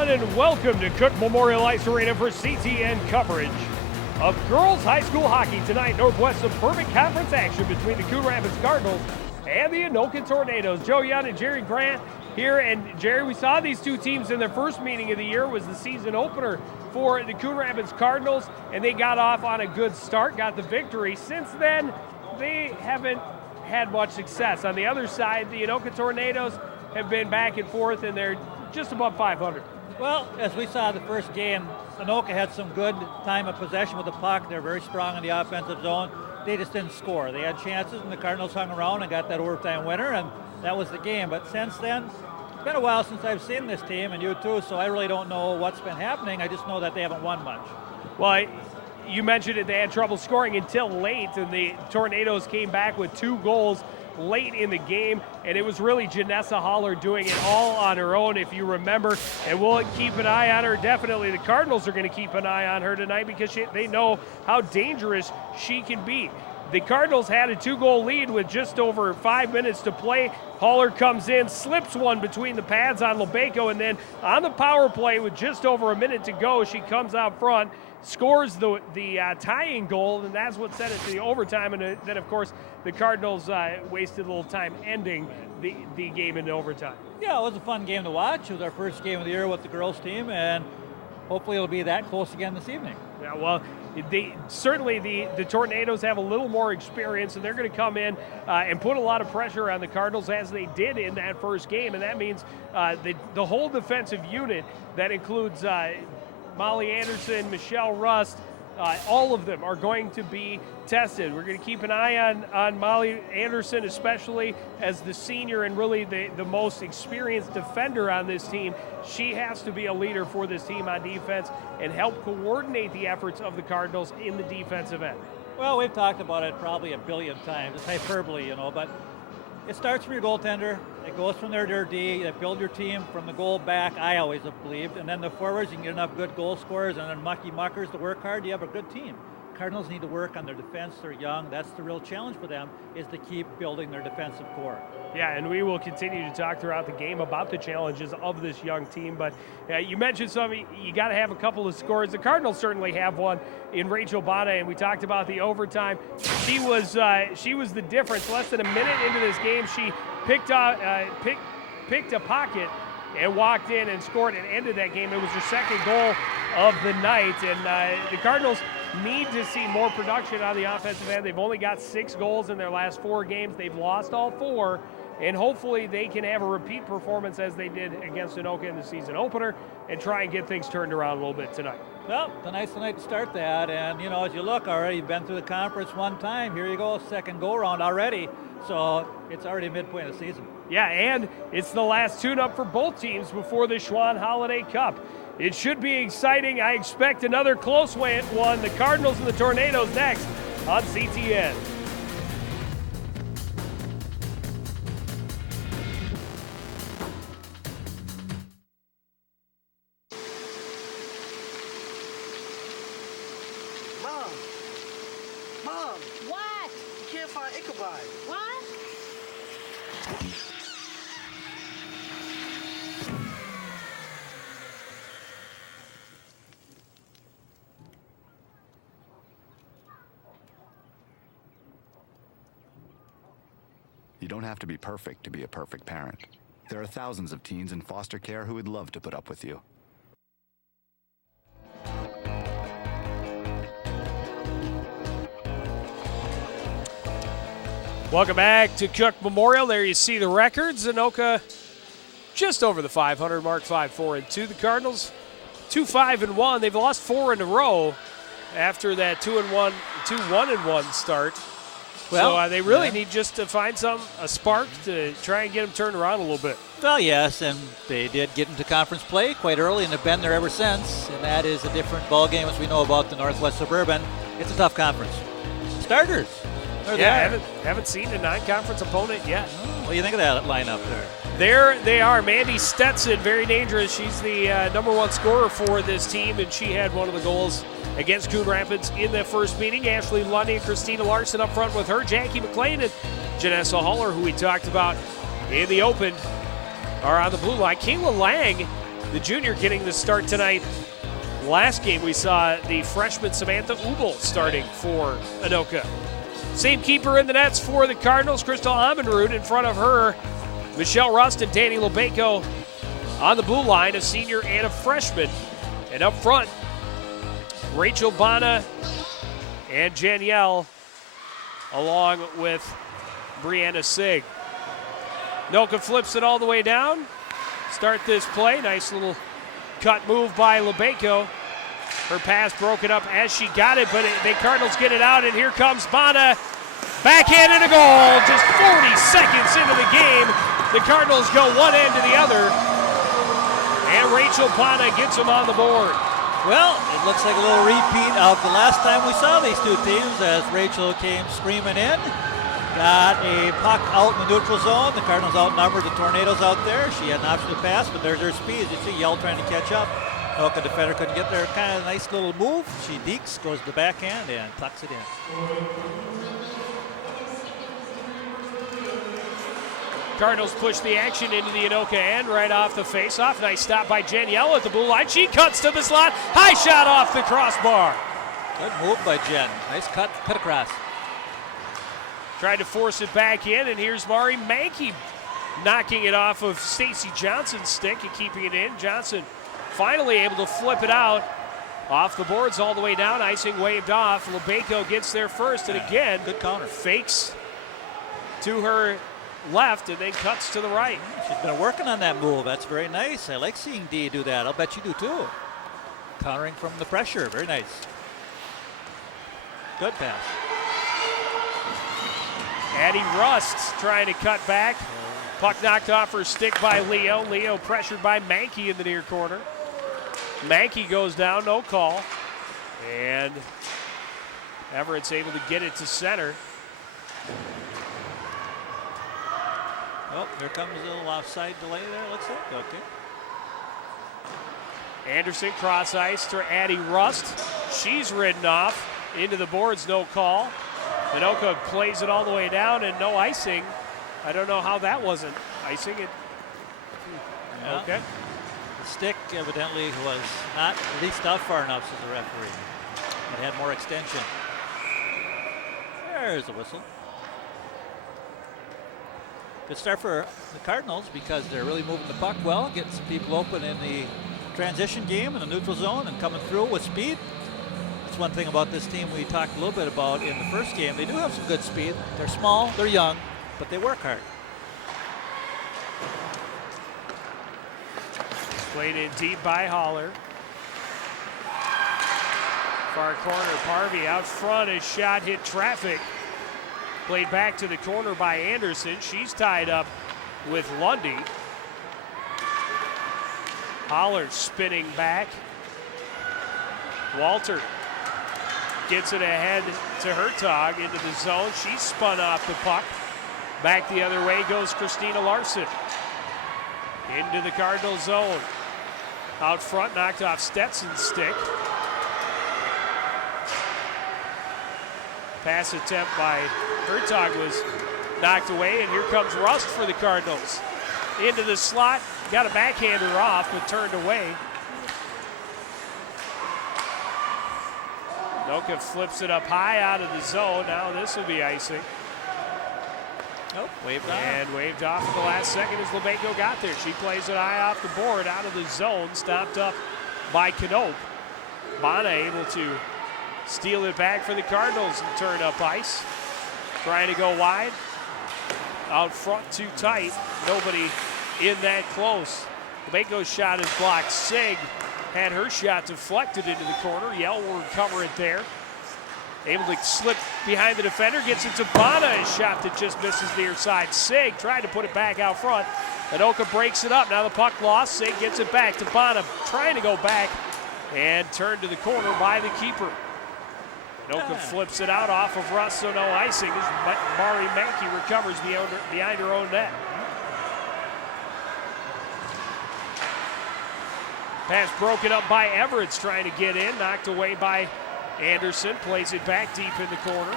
everyone, and welcome to Cook Memorial Ice Arena for CTN coverage of girls high school hockey. Tonight, Northwest Suburban Conference action between the Coon Rapids Cardinals and the Anoka Tornadoes. Joe Young and Jerry Grant here. And Jerry, we saw these two teams in their first meeting of the year. It was the season opener for the Coon Rapids Cardinals, and they got off on a good start, got the victory. Since then, they haven't had much success. On the other side, the Anoka Tornadoes have been back and forth, and they're just above 500. Well, as we saw the first game, Anoka had some good time of possession with the puck. They're very strong in the offensive zone. They just didn't score. They had chances, and the Cardinals hung around and got that overtime winner, and that was the game. But since then, it's been a while since I've seen this team, and you too, so I really don't know what's been happening. I just know that they haven't won much. Well, you mentioned it, they had trouble scoring until late, and the Tornadoes came back with 2 goals late in the game, and it was really Janessa Holler doing it all on her own, if you remember, and we'll keep an eye on her. Definitely the Cardinals are going to keep an eye on her tonight because they know how dangerous she can be. The Cardinals had a 2-goal lead with just over 5 minutes to play. Holler comes in, slips one between the pads on Lebeco, and then on the power play with just over a minute to go, she comes out front, scores the tying goal, and that's what sent it to the overtime. And then, of course, the Cardinals wasted a little time ending the game in overtime. Yeah, it was a fun game to watch. It was our first game of the year with the girls team, and hopefully it'll be that close again this evening. Yeah, well, certainly the Tornadoes have a little more experience, and they're going to come in and put a lot of pressure on the Cardinals as they did in that first game, and that means the whole defensive unit that includes Molly Anderson, Michelle Rust, all of them are going to be tested. We're going to keep an eye on Molly Anderson, especially as the senior and really the most experienced defender on this team. She has to be a leader for this team on defense and help coordinate the efforts of the Cardinals in the defensive end. Well, we've talked about it probably a billion times. It's hyperbole, but it starts from your goaltender. It goes from there to your D. You build your team from the goal back, I always have believed. And then the forwards, you can get enough good goal scorers and then mucky muckers to work hard. You have a good team. Cardinals need to work on their defense. They're young. That's the real challenge for them, is to keep building their defensive core. Yeah, and we will continue to talk throughout the game about the challenges of this young team. But you mentioned you got to have a couple of scores. The Cardinals certainly have one in Rachel Bada, and we talked about the overtime. She was the difference. Less than a minute into this game, she picked a pocket and walked in and scored and ended that game. It was her second goal of the night, and the Cardinals need to see more production on the offensive end. They've only got 6 goals in their last 4 games. They've lost all 4, and hopefully they can have a repeat performance as they did against Anoka in the season opener and try and get things turned around a little bit tonight. Well, tonight's the night to start that, and as you look already, you've been through the conference one time. Here you go, second go-around already, so it's already midpoint of the season. Yeah, and it's the last tune-up for both teams before the Schwann Holiday Cup. It should be exciting. I expect another close one. The Cardinals and the Tornadoes next on CTN. Mom! What? You can't find Ichabod. What? You don't have to be perfect to be a perfect parent. There are thousands of teens in foster care who would love to put up with you. Welcome back to Cook Memorial. There you see the records. Anoka just over the 500 mark, 5-4-2. The Cardinals 2-5-1. They've lost 4 in a row after that 2-1-1 start. Well, so they really need just to find a spark to try and get them turned around a little bit. Well, yes, and they did get into conference play quite early and have been there ever since, and that is a different ballgame as we know about the Northwest Suburban. It's a tough conference. Starters. Yeah, haven't seen a non-conference opponent yet. What do you think of that lineup there? There they are. Mandy Stetson, very dangerous. She's the number 1 scorer for this team, and she had one of the goals against Coon Rapids in the first meeting. Ashley Lundy and Christina Larson up front with her. Jackie McLean and Janessa Holler, who we talked about in the open, are on the blue line. Kayla Lang the junior, getting the start tonight. Last game we saw the freshman Samantha Ubel starting for Anoka. Same keeper in the nets for the Cardinals, Crystal Amundrud. In front of her, Michelle Rust and Danny Lebeco on the blue line, a senior and a freshman. And up front, Rachel Bana and Janielle, along with Brianna Sig. Anoka flips it all the way down. Start this play. Nice little cut move by Lebeco. Her pass broken up as she got it, but the Cardinals get it out, and here comes Bana. Backhand and a goal. Just 40 seconds into the game. The Cardinals go one end to the other, and Rachel Bana gets them on the board. Well, it looks like a little repeat of the last time we saw these two teams as Rachel came screaming in. Got a puck out in the neutral zone. The Cardinals outnumbered the Tornadoes out there. She had an option to pass, but there's her speed. You see Yell trying to catch up. Anoka defender couldn't get there. Kind of a nice little move. She deeks, goes to the backhand, and tucks it in. Cardinals push the action into the Anoka end right off the faceoff. Nice stop by Janielle at the blue line. She cuts to the slot. High shot off the crossbar. Good move by Jen. Nice cut across. Tried to force it back in, and here's Mari Mankey knocking it off of Stacy Johnson's stick and keeping it in. Johnson finally able to flip it out off the boards all the way down. Icing waved off. Lebeco gets there first, and again, good counter. Fakes to her left and then cuts to the right. She's been working on that move. That's very nice. I like seeing Dee do that. I'll bet you do too. Countering from the pressure. Very nice. Good pass. Addie Rust trying to cut back. Puck knocked off her stick by Leo. Leo pressured by Mankey in the near corner. Mankey goes down, no call. And Everett's able to get it to center. Oh, here comes a little offside delay there, looks like. Okay. Anderson cross ice to Addie Rust. She's ridden off into the boards, no call. Anoka plays it all the way down and no icing. I don't know how that wasn't icing. Yeah. Okay. The stick evidently was not released out far enough, says the referee. It had more extension. There's the whistle. Good start for the Cardinals because they're really moving the puck well, getting some people open in the transition game in the neutral zone and coming through with speed. That's one thing about this team we talked a little bit about in the first game. They do have some good speed. They're small, they're young, but they work hard. Played in deep by Holler. Far corner, Parvey out front. His shot hit traffic. Played back to the corner by Anderson. She's tied up with Lundy. Holler spinning back. Walter gets it ahead to Hertog into the zone. She's spun off the puck. Back the other way goes Christina Larson. Into the Cardinal zone. Out front, knocked off Stetson's stick. Pass attempt by Hertog was knocked away, and here comes Rust for the Cardinals. Into the slot, got a backhander off, but turned away. Anoka flips it up high out of the zone. Now this will be icing. Nope, waved off. And waved off at the last second as Lebeco got there. She plays it high off the board, out of the zone, stopped up by Knope. Bana able to steal it back for the Cardinals and turn up ice. Trying to go wide. Out front too tight. Nobody in that close. Lebeco's shot is blocked. Sig had her shot deflected into the corner. Yell will recover it there. Able to slip behind the defender. Gets it to Bana. A shot that just misses near side. Sig tried to put it back out front. Anoka breaks it up. Now the puck lost. Sig gets it back to Bana. Trying to go back and turned to the corner by the keeper. Anoka flips it out off of Russ, so no icing as Mari Mankey recovers behind her own net. Pass broken up by Everett's trying to get in, knocked away by Anderson, plays it back deep in the corner.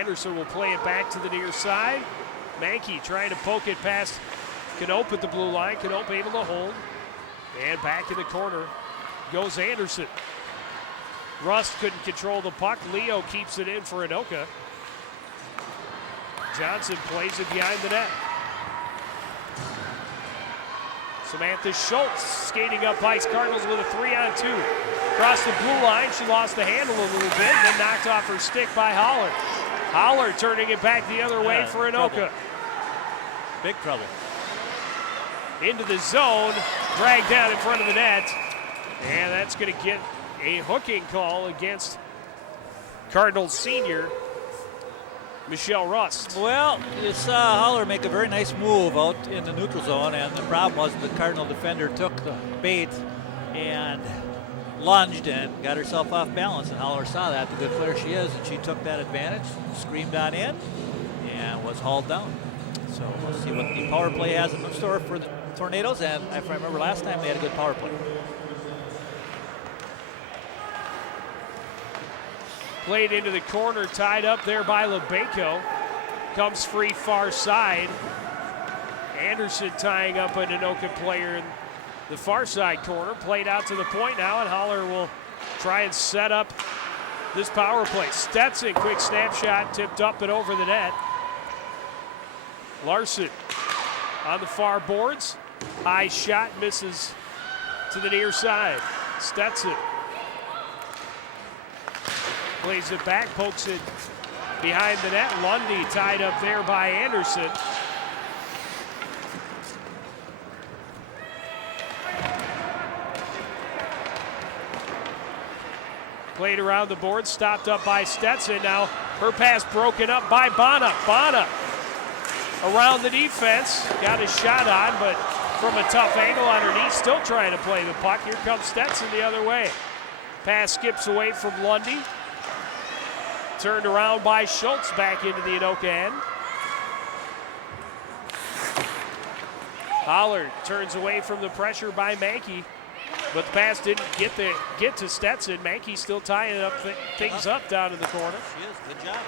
Anderson will play it back to the near side. Mankey trying to poke it past Knope at the blue line. Knope able to hold. And back in the corner goes Anderson. Rust couldn't control the puck. Leo keeps it in for Anoka. Johnson plays it behind the net. Samantha Schultz skating up ice. Cardinals with a 3-on-2. Across the blue line, she lost the handle a little bit and then knocked off her stick by Holler. Holler turning it back the other way for Anoka. Trouble. Big trouble. Into the zone, dragged down in front of the net. And that's going to get a hooking call against Cardinals senior Michelle Rust. Well, you saw Holler make a very nice move out in the neutral zone, and the problem was the Cardinal defender took the bait and lunged and got herself off balance, and Holler saw that, the good player she is, and she took that advantage, screamed on in, and was hauled down. So we'll see what the power play has in store for the Tornadoes, and if I remember last time, they had a good power play. Played into the corner, tied up there by Lebenko. Comes free far side. Anderson tying up an Anoka player in the far side corner. Played out to the point now, and Holler will try and set up this power play. Stetson, quick snapshot, tipped up and over the net. Larson on the far boards. High shot, misses to the near side. Stetson plays it back, pokes it behind the net. Lundy tied up there by Anderson. Played around the board, stopped up by Stetson. Now her pass broken up by Bana. Bana around the defense, got his shot on, but from a tough angle on her knee, still trying to play the puck. Here comes Stetson the other way. Pass skips away from Lundy. Turned around by Schultz back into the Anoka end. Holler turns away from the pressure by Mankey, but the pass didn't get to Stetson. Mankey still tying up things up down in the corner. She is, good job.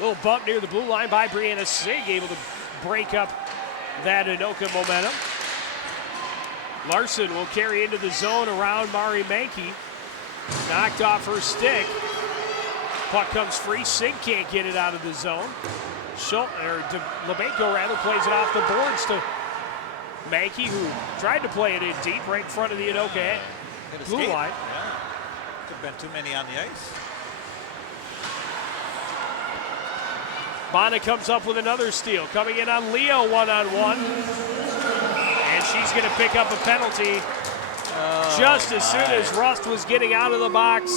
Little bump near the blue line by Brianna Sig, able to break up that Anoka momentum. Larson will carry into the zone around Mari Mankey. Knocked off her stick. Puck comes free. Sig can't get it out of the zone. Lebenko rather plays it off the boards to Mankey, who tried to play it in deep right in front of the Anoka blue line. Yeah. Could have been too many on the ice. Bana comes up with another steal. Coming in on Leo one-on-one. And she's going to pick up a penalty. Just as soon as Rust was getting out of the box,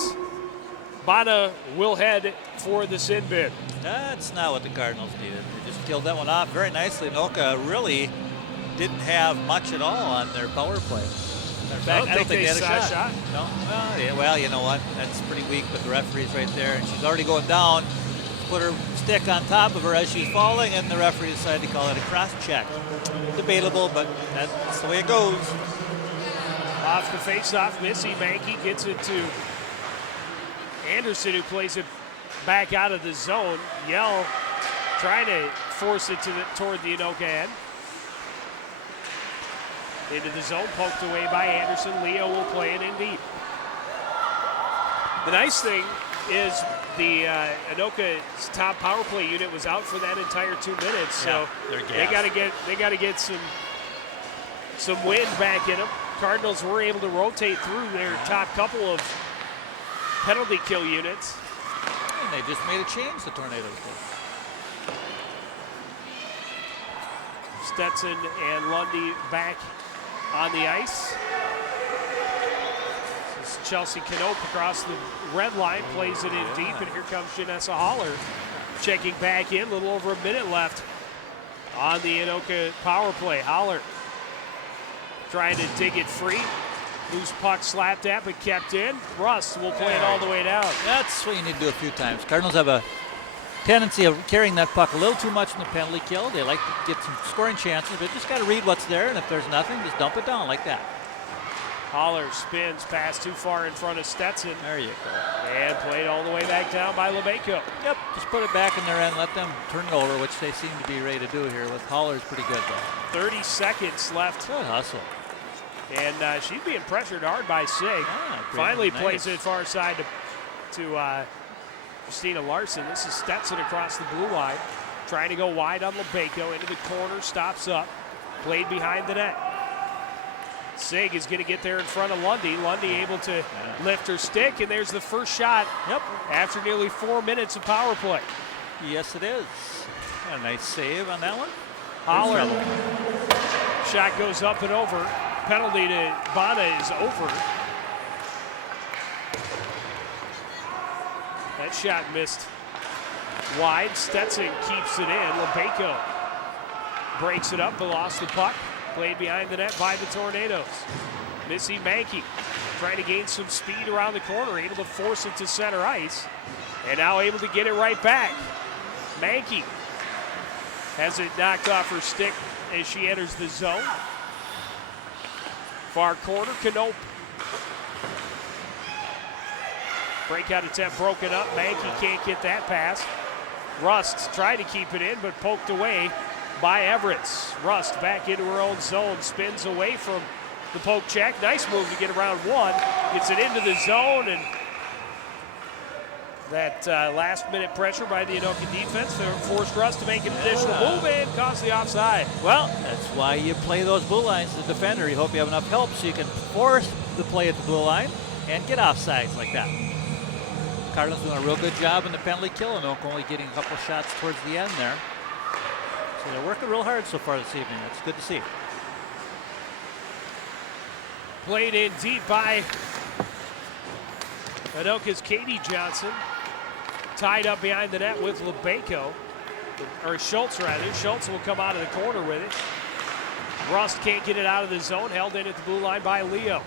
Bana will head for the sin bin. That's not what the Cardinals needed. They just killed that one off very nicely. Anoka really didn't have much at all on their power play. In fact, I don't think they had a shot. No? Well, you know what? That's pretty weak, but the referee's right there, and she's already going down. Put her stick on top of her as she's falling, and the referee decided to call it a cross check. Debatable, but that's the way it goes. Off the face-off, Missy Mankey gets it to Anderson, who plays it back out of the zone. Yell trying to force it toward the Anoka end. Into the zone, poked away by Anderson. Leo will play it in deep. The nice thing is the Anoka's top power play unit was out for that entire 2 minutes, so they got to get some wind back in them. Cardinals were able to rotate through their top couple of penalty kill units. And they just made a change, the Tornadoes did. Stetson and Lundy back on the ice. This is Chelsea Knope across the red line, plays it in deep, and here comes Janessa Holler checking back in. A little over a minute left on the Anoka power play. Holler trying to dig it free. Loose puck slapped at, but kept in. Rust will play it all the way down. That's what you need to do a few times. Cardinals have a tendency of carrying that puck a little too much in the penalty kill. They like to get some scoring chances, but just got to read what's there, and if there's nothing, just dump it down like that. Holler spins, pass too far in front of Stetson. There you go. And played all the way back down by LeBayco. Yep, just put it back in their end, let them turn it over, which they seem to be ready to do here with Holler's pretty good though. 30 seconds left. Good hustle. And she's being pressured hard by Sig. Finally plays it far side to Christina Larson. This is Stetson across the blue line. Trying to go wide on LeBayco into the corner, stops up. Played behind the net. Sig is going to get there in front of Lundy. Lundy able to lift her stick, and there's the first shot after nearly 4 minutes of power play. Yes, it is. A nice save on that one. Holler. Shot goes up and over. Penalty to Bana is over. That shot missed wide. Stetson keeps it in. LeBayco breaks it up but lost the puck. Played behind the net by the Tornadoes. Missy Mankey trying to gain some speed around the corner, able to force it to center ice, and now able to get it right back. Mankey has it knocked off her stick as she enters the zone. Far corner, Knope. Breakout attempt broken up. Mankey can't get that pass. Rust tried to keep it in, but poked away by Everett. Rust back into her own zone, spins away from the poke check. Nice move to get around one. Gets it into the zone, and that last minute pressure by the Anoka defense forced Rust to make an additional move and cause the offside. Well, that's why you play those blue lines as a defender. You hope you have enough help so you can force the play at the blue line and get offsides like that. Cardinals doing a real good job in the penalty kill. Anoka only getting a couple shots towards the end there. So they're working real hard so far this evening. That's good to see. Played in deep by Anoka's Katie Johnson. Tied up behind the net with LeBayco. Or Schultz, rather. Schultz will come out of the corner with it. Rust can't get it out of the zone. Held in at the blue line by Leo.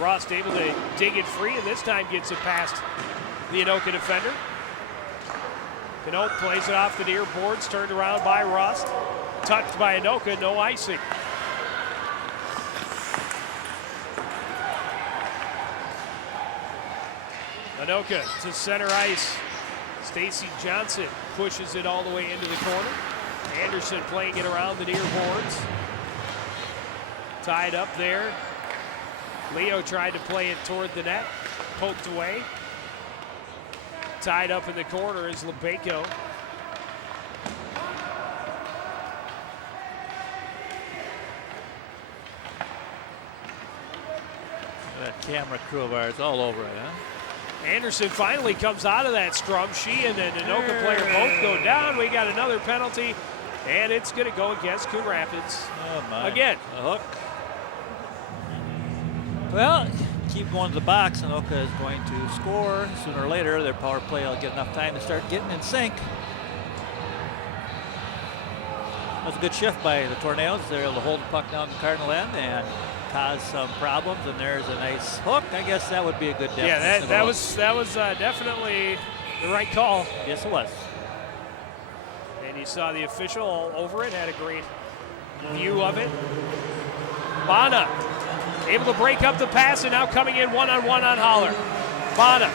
Rust able to dig it free, and this time gets it past the Anoka defender. Knope plays it off the near boards, turned around by Rust. Touched by Anoka, no icing. Anoka to center ice. Stacy Johnson pushes it all the way into the corner. Anderson playing it around the near boards. Tied up there. Leo tried to play it toward the net, poked away. Tied up in the corner is LeBayco. That camera crew of ours all over it, huh? Anderson finally comes out of that scrum. She and an Anoka player both go down. We got another penalty, and it's going to go against Coon Rapids. Oh my. Again. A hook. Well, keep going to the box. Anoka is going to score sooner or later. Their power play will get enough time to start getting in sync. That was a good shift by the Tornadoes. They're able to hold the puck down the Cardinal end and cause some problems. And there's a nice hook. I guess that would be a good depth. Yeah, that was definitely the right call. Yes, it was. And you saw the official all over it. Had a great view of it. Bana able to break up the pass, and now coming in one-on-one on Holler. Bana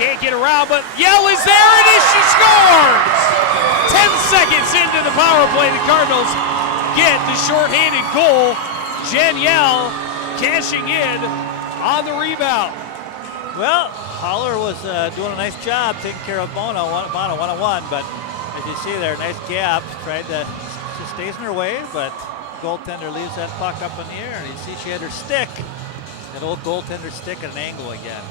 can't get around, but Yell is there, and she scores! 10 seconds into the power play, the Cardinals get the shorthanded goal. Jen Yell cashing in on the rebound. Well, Holler was doing a nice job taking care of Bana one-on-one, but as you see there, nice gap. Tried to, she stays in her way, but goaltender leaves that puck up in the air, and you see she had her stick, that old goaltender stick at an angle again,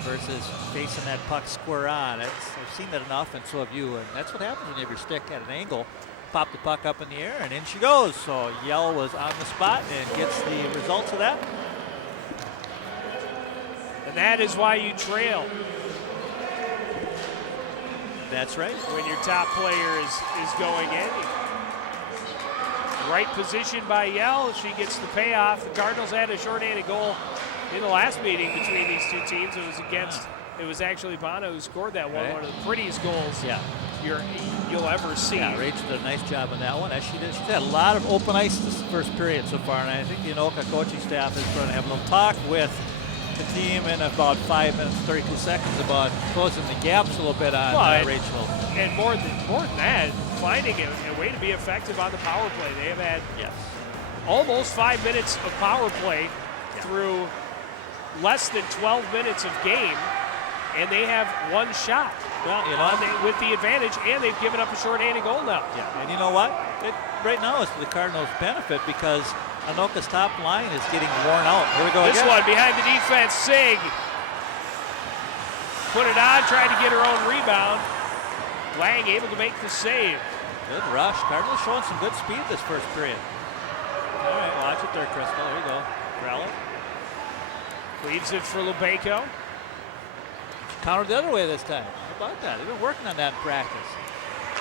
versus facing that puck square on. I've seen that enough, and so have you, and that's what happens when you have your stick at an angle. Pop the puck up in the air, and in she goes. So Yell was on the spot and gets the results of that. And that is why you trail. That's right. When your top player is going in. Right position by Yell. She gets the payoff. The Cardinals had a shorthanded goal in the last meeting between these two teams. It was actually Bana who scored that one, one of the prettiest goals you'll ever see. Yeah, Rachel did a nice job on that one, as she did. She's had a lot of open ice this first period so far, and I think the Anoka coaching staff is going to have a little talk with the team in about 5 minutes, 32 seconds about closing the gaps a little bit on Rachel. And more than that, finding a way to be effective on the power play. They have had almost 5 minutes of power play through less than 12 minutes of game, and they have one shot. Well, you know, with the advantage, and they've given up a short-handed goal now. Yeah, and you know what? Right now it's to the Cardinals' benefit because Anoka's top line is getting worn out. Here we go This again. one behind the defense, Sig. Put it on, tried to get her own rebound. Lang able to make the save. Good rush. Cardinals showing some good speed this first period. All right, watch it there, Crystal. There you go. Corral it. Leads it for Lubejko. Countered the other way this time. How about that? They've been working on that in practice.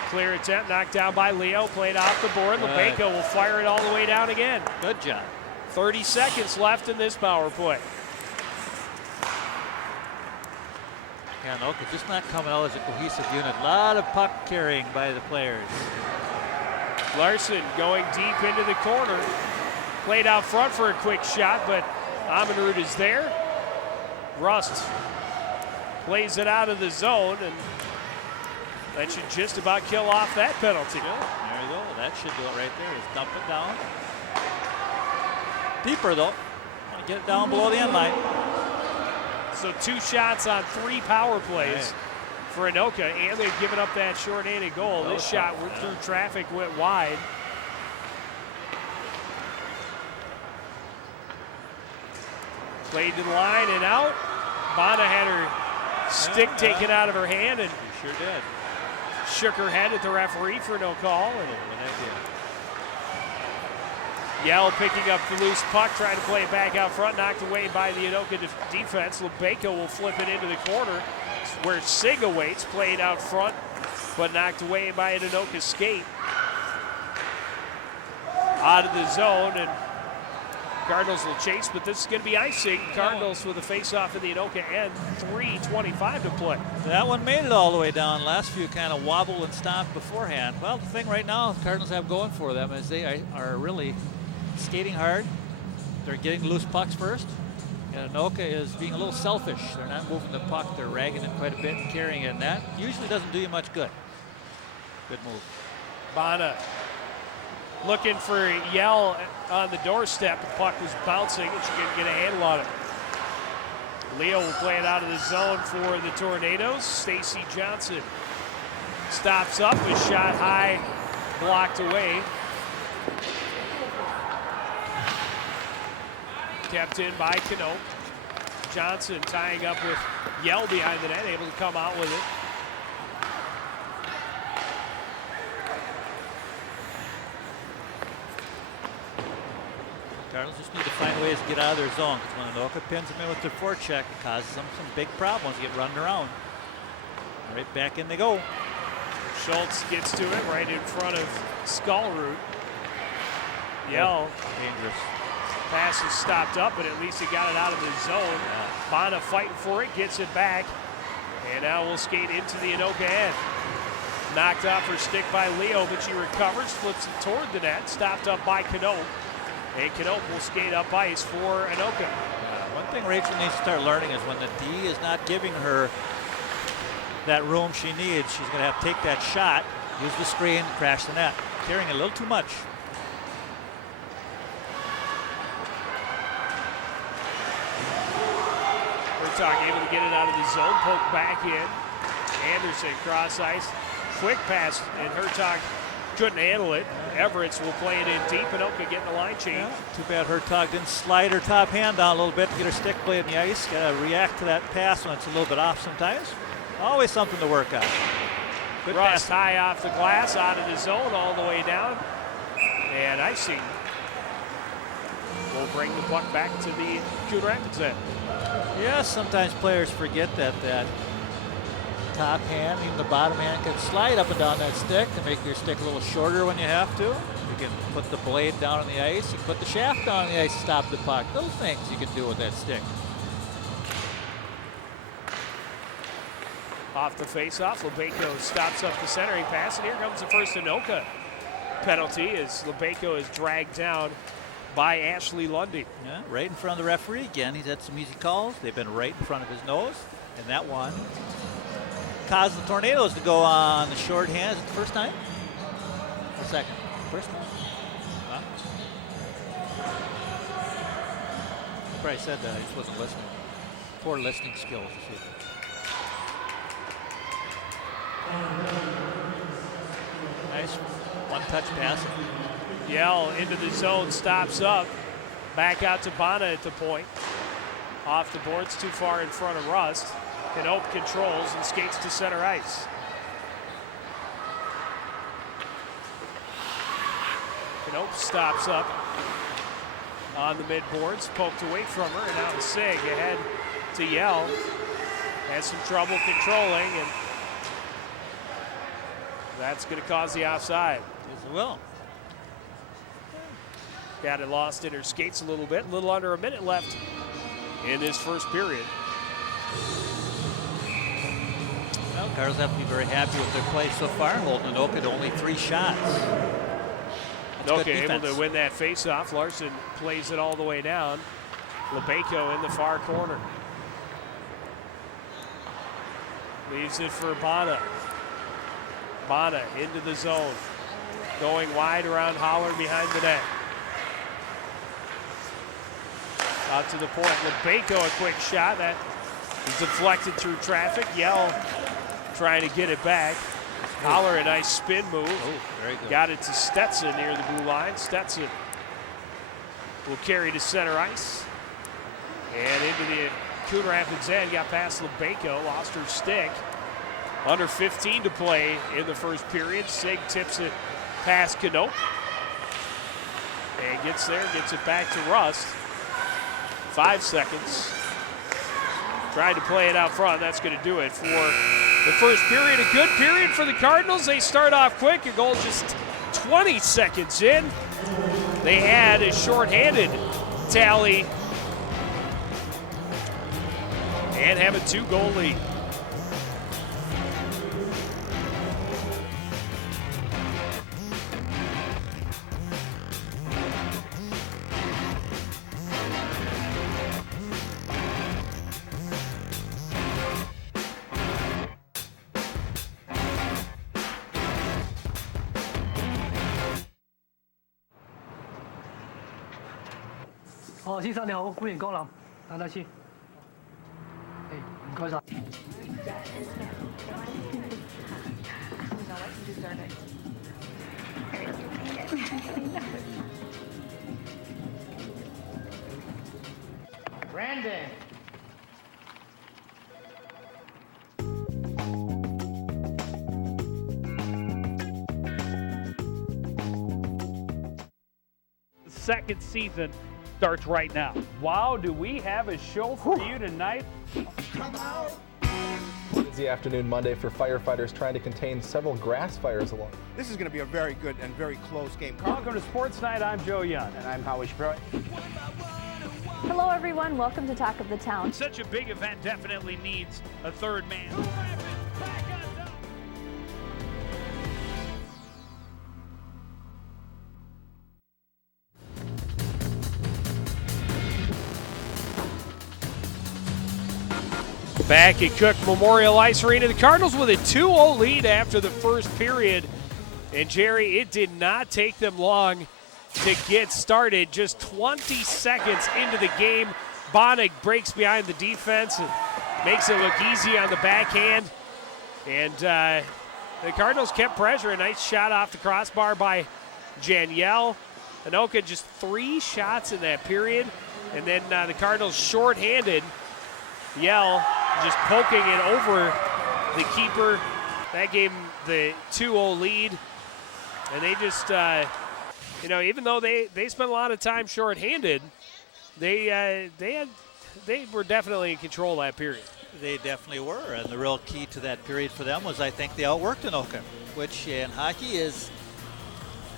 Clear attempt, knocked down by Leo, played off the board. Lubejko will fire it all the way down again. Good job. 30 seconds left in this power play. Yeah, Anoka just not coming out as a cohesive unit. A lot of puck carrying by the players. Larson going deep into the corner. Played out front for a quick shot, but Amanrud is there. Rust plays it out of the zone, and that should just about kill off that penalty. Good. There you go. That should do it right there. Just dump it down. Deeper, though. Want to get it down below the end line. So 2 shots on 3 power plays for Anoka, and they've given up that short-handed goal. This shot went through traffic, went wide. Played to the line and out. Bana had her stick taken out of her hand and She sure did. shook her head at the referee for no call. And Yell picking up the loose puck, trying to play it back out front, knocked away by the Anoka defense. Lubejko will flip it into the corner where Sig awaits, played out front, but knocked away by an Anoka skate. Out of the zone, and Cardinals will chase, but this is going to be icing. Cardinals with a face-off in the Anoka end, 3:25 to play. That one made it all the way down. Last few kind of wobbled and stopped beforehand. Well, the thing right now the Cardinals have going for them is they are really skating hard. They're getting loose pucks first. And Anoka is being a little selfish. They're not moving the puck. They're ragging it quite a bit and carrying it. And that usually doesn't do you much good. Good move. Bana looking for Yell on the doorstep. The puck was bouncing, and she couldn't get a handle on it. Leo will play it out of the zone for the Tornadoes. Stacy Johnson stops up, a shot high, blocked away. Kept in by Cano. Johnson tying up with Yell behind the net, able to come out with it. Cardinals just need to find ways to get out of their zone, because when Anoka pins them in with their forecheck, it causes them some big problems. They get running around. Right back in they go. Schultz gets to it right in front of Skullroot. Yell. Dangerous. Pass is stopped up, but at least he got it out of the zone. Bana fighting for it, gets it back, and now we'll skate into the Anoka end. Knocked off her stick by Leo, but she recovers, flips it toward the net, stopped up by Canope. And Canope will skate up ice for Anoka. One thing Rachel needs to start learning is when the D is not giving her that room she needs, she's going to have to take that shot, use the screen, crash the net. Carrying a little too much. Hertog able to get it out of the zone, poke back in. Anderson cross ice, quick pass, and Hertog couldn't handle it. Everett will play it in deep, and Anoka getting the line change. Yeah, too bad Hertog didn't slide her top hand down a little bit to get her stick blade in the ice. Got to react to that pass when it's a little bit off sometimes. Always something to work on. Good Rust pass. high off the glass, out of the zone, all the way down. And icing will bring the puck back to the Coon Rapids end. Yes, sometimes players forget that top hand, even the bottom hand, can slide up and down that stick to make your stick a little shorter when you have to. You can put the blade down on the ice. You can put the shaft down on the ice to stop the puck. Little things you can do with that stick. Off the face-off, Lebeko stops up the centering pass, and here comes the first Anoka penalty as Lebeko is dragged down by Ashley Lundy. Yeah, right in front of the referee. Again, he's had some easy calls. They've been right in front of his nose. And that one caused the Tornadoes to go on the shorthand. Is it the first time? Or second? First time? Huh? I probably said that. I just wasn't listening. Poor listening skills. You see. Nice one-touch pass. Yell into the zone, stops up. Back out to Bana at the point. Off the boards, too far in front of Rust. Knope controls and skates to center ice. Knope stops up on the mid-boards, poked away from her, and now the Sig ahead to Yell. Has some trouble controlling, and that's going to cause the offside. Yes, it will. Got it lost in her skates a little under a minute left in this first period. Well, Cardinals have to be very happy with their play so far, holding Anoka to only 3 shots. Anoka able to win that faceoff. Larson plays it all the way down. Lebeko in the far corner. Leaves it for Bana. Bana into the zone. Going wide around Holler behind the net. Out to the point. Lebeko a quick shot. That is deflected through traffic. Yell trying to get it back. Holler a nice spin move. Oh, very good. Got it to Stetson near the blue line. Stetson will carry to center ice. And into the Coon Rapids end. Got past Lebeko. Lost her stick. Under 15 to play in the first period. Sig tips it past Knope. And gets there. Gets it back to Rust. 5 seconds. Tried to play it out front. That's going to do it for the first period. A good period for the Cardinals. They start off quick. A goal just 20 seconds in. They had a shorthanded tally and have a 2-goal lead.先生你好，歡迎光臨，等等先。唔該晒。Brandon。Second season starts right now. Wow, do we have a show for you tonight? Busy afternoon Monday for firefighters trying to contain several grass fires along. This is going to be a very good and very close game. Welcome to Sports Night. I'm Joe Young. And I'm Howie Shapiro. Hello, everyone. Welcome to Talk of the Town. Such a big event definitely needs a third man. Back at Cook Memorial Ice Arena, the Cardinals with a 2-0 lead after the first period. And Jerry, it did not take them long to get started. Just 20 seconds into the game, Bonnig breaks behind the defense and makes it look easy on the backhand. And the Cardinals kept pressure. A nice shot off the crossbar by Janielle. Anoka just 3 shots in that period. And then the Cardinals shorthanded. Yell just poking it over the keeper. That gave them the 2-0 lead. And they just, even though they spent a lot of time shorthanded, they were definitely in control that period. They definitely were, and the real key to that period for them was I think they outworked Anoka, which in hockey is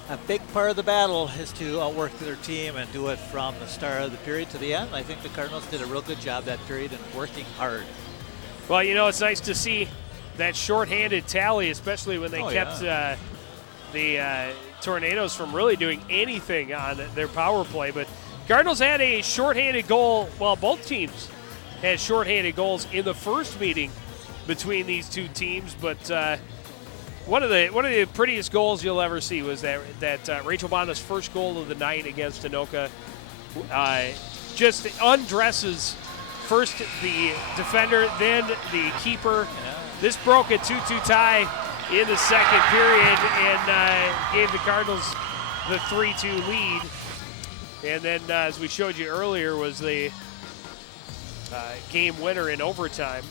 a big part of the battle, is to outwork their team and do it from the start of the period to the end. I think the Cardinals did a real good job that period and working hard. Well, it's nice to see that shorthanded tally, especially when they kept the Tornadoes from really doing anything on their power play. But Cardinals had a shorthanded goal. Well, both teams had shorthanded goals in the first meeting between these two teams. But one of the prettiest goals you'll ever see was that Rachel Bonda's first goal of the night against Anoka. Just undresses first the defender, then the keeper. Yeah. This broke a 2-2 tie in the second period and gave the Cardinals the 3-2 lead. And then, as we showed you earlier, was the game winner in overtime.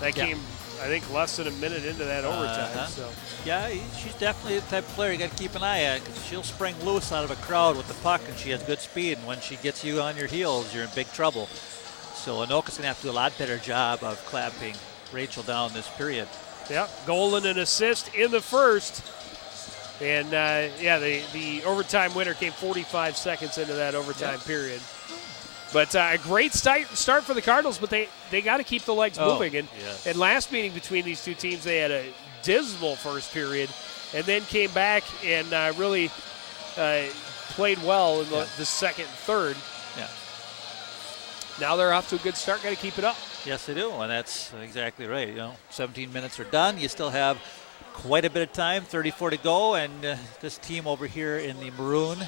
That came, I think, less than a minute into that overtime. So. Yeah, she's definitely the type of player you got to keep an eye on, because she'll spring loose out of a crowd with the puck, and she has good speed. And when she gets you on your heels, you're in big trouble. So Anoka's going to have to do a lot better job of clamping Rachel down this period. Yeah, goal and an assist in the first. And, the overtime winner came 45 seconds into that overtime period. But a great start for the Cardinals, but they got to keep the legs moving. And last meeting between these two teams, they had a dismal first period and then came back and really played well in the second and third. Yeah. Now they're off to a good start. Got to keep it up. Yes, they do, and that's exactly right. 17 minutes are done. You still have quite a bit of time, 34 to go, and this team over here in the maroon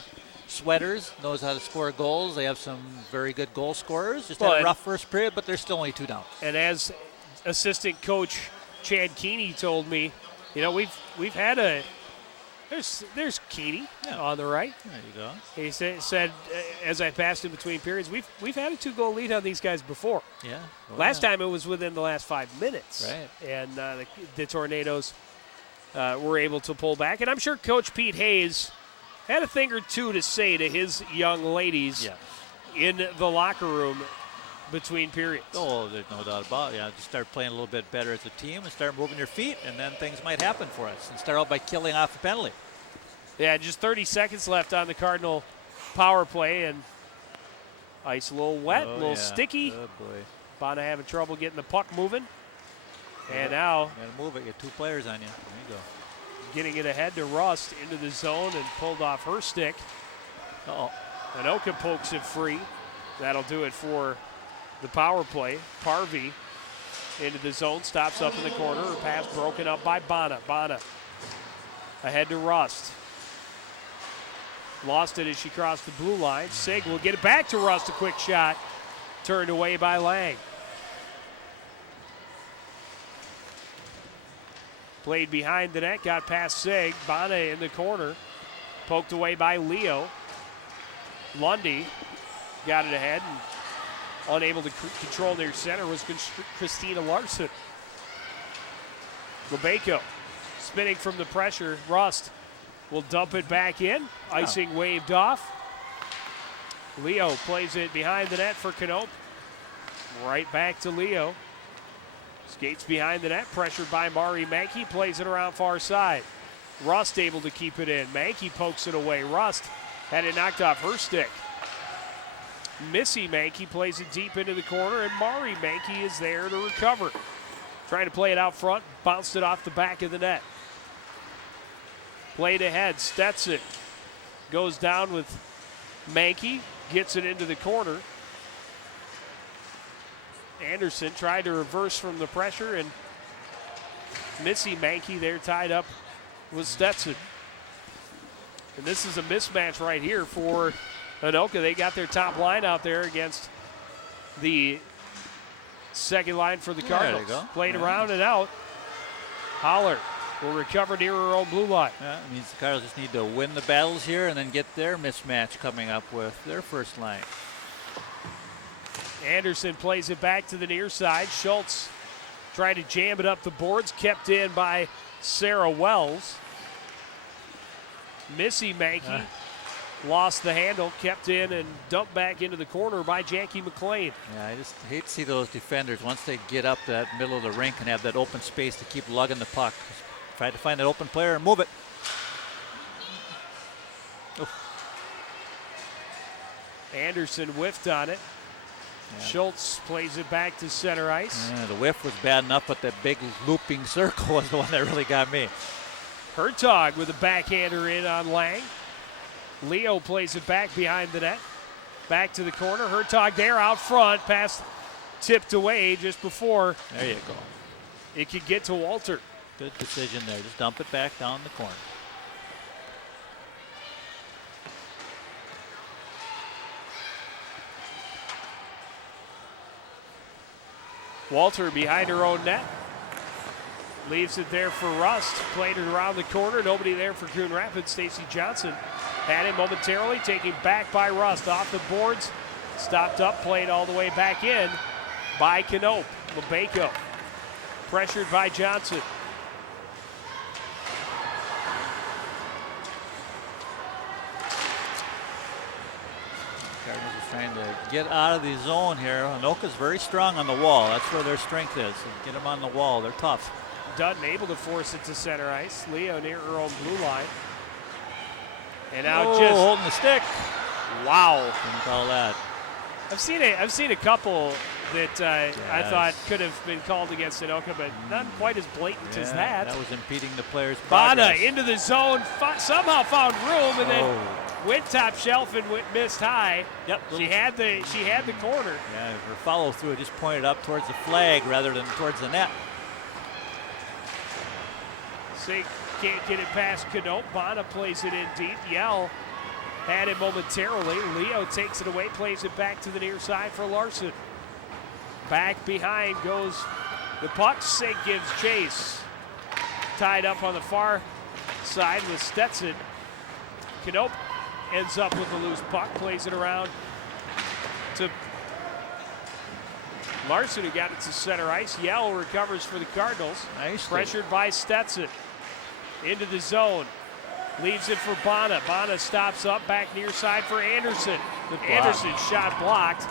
sweaters knows how to score goals. They have some very good goal scorers. Just had a rough first period, but they're still only 2 down. And as assistant coach Chad Keeney told me, we've had there's Keeney on the right. There you go. He said as I passed in between periods, we've had a 2-goal lead on these guys before. Yeah. Last time it was within the last 5 minutes. Right. And the Tornadoes were able to pull back. And I'm sure Coach Pete Hayes had a thing or two to say to his young ladies in the locker room between periods. Oh, there's no doubt about it. Just start playing a little bit better as a team and start moving your feet, and then things might happen for us. And start out by killing off a penalty. Yeah, just 30 seconds left on the Cardinal power play, and ice a little wet, a little sticky. Oh, boy. Bonda having trouble getting the puck moving. And now you gotta move it. You got 2 players on you. There you go. Getting it ahead to Rust into the zone and pulled off her stick. Anoka pokes it free. That'll do it for the power play. Parvey into the zone, stops up in the corner. Her pass broken up by Bonda. Bonda ahead to Rust. Lost it as she crossed the blue line. Sig will get it back to Rust. A quick shot. Turned away by Lang. Played behind the net, got past Sig. Bonda in the corner. Poked away by Leo. Lundy got it ahead and unable to control near center was Christina Larson. Lebeco spinning from the pressure. Rust will dump it back in. Icing waved off. Leo plays it behind the net for Knope. Right back to Leo. Skates behind the net, pressured by Mari Mankey, plays it around far side. Rust able to keep it in. Mankey pokes it away. Rust had it knocked off her stick. Missy Mankey plays it deep into the corner, and Mari Mankey is there to recover. Trying to play it out front, bounced it off the back of the net. Played ahead, Stetson goes down with Mankey, gets it into the corner. Anderson tried to reverse from the pressure, and Missy Mankey there tied up with Stetson. And this is a mismatch right here for Anoka. They got their top line out there against the second line for the Cardinals. There you go. Played around and out. Holler will recover near her own blue line. Yeah, it means the Cardinals just need to win the battles here and then get their mismatch coming up with their first line. Anderson plays it back to the near side. Schultz tried to jam it up the boards, kept in by Sarah Wells. Missy Mankey lost the handle, kept in and dumped back into the corner by Jackie McLean. Yeah, I just hate to see those defenders once they get up that middle of the rink and have that open space to keep lugging the puck. Just try to find that open player and move it. Oof. Anderson whiffed on it. Yeah. Schultz plays it back to center ice. Yeah, the whiff was bad enough, but that big looping circle was the one that really got me. Hertog with a backhander in on Lang. Leo plays it back behind the net. Back to the corner. Hertog there out front. Pass tipped away just before There you go. it could get to Walter. Good decision there. Just dump it back down the corner. Walter behind her own net. Leaves it there for Rust. Played it around the corner. Nobody there for Coon Rapids. Stacey Johnson had it momentarily. Taken back by Rust. Off the boards. Stopped up. Played all the way back in by Knope. Lebeko. Pressured by Johnson. Cardinals are trying to get out of the zone here. Anoka's very strong on the wall. That's where their strength is. Get them on the wall. They're tough. Dutton able to force it to center ice. Leo near her own blue line. And now just holding the stick. Wow. Didn't call that. I've seen a couple that I thought could have been called against Anoka, but not quite as blatant as that. That was impeding the player's Bana progress. into the zone, somehow found room, and then went top shelf and missed high. Yep. She had the corner. Yeah, her follow through just pointed up towards the flag rather than towards the net. Sig can't get it past Knope. Bana plays it in deep. Yell had it momentarily. Leo takes it away, plays it back to the near side for Larson. Back behind goes the puck. Sig gives chase. Tied up on the far side with Stetson. Knope ends up with the loose puck, plays it around to Larson, who got it to center ice. Yell recovers for the Cardinals. Nicely. Pressured by Stetson. Into the zone. Leaves it for Bana. Bana stops up back near side for Anderson. Anderson shot blocked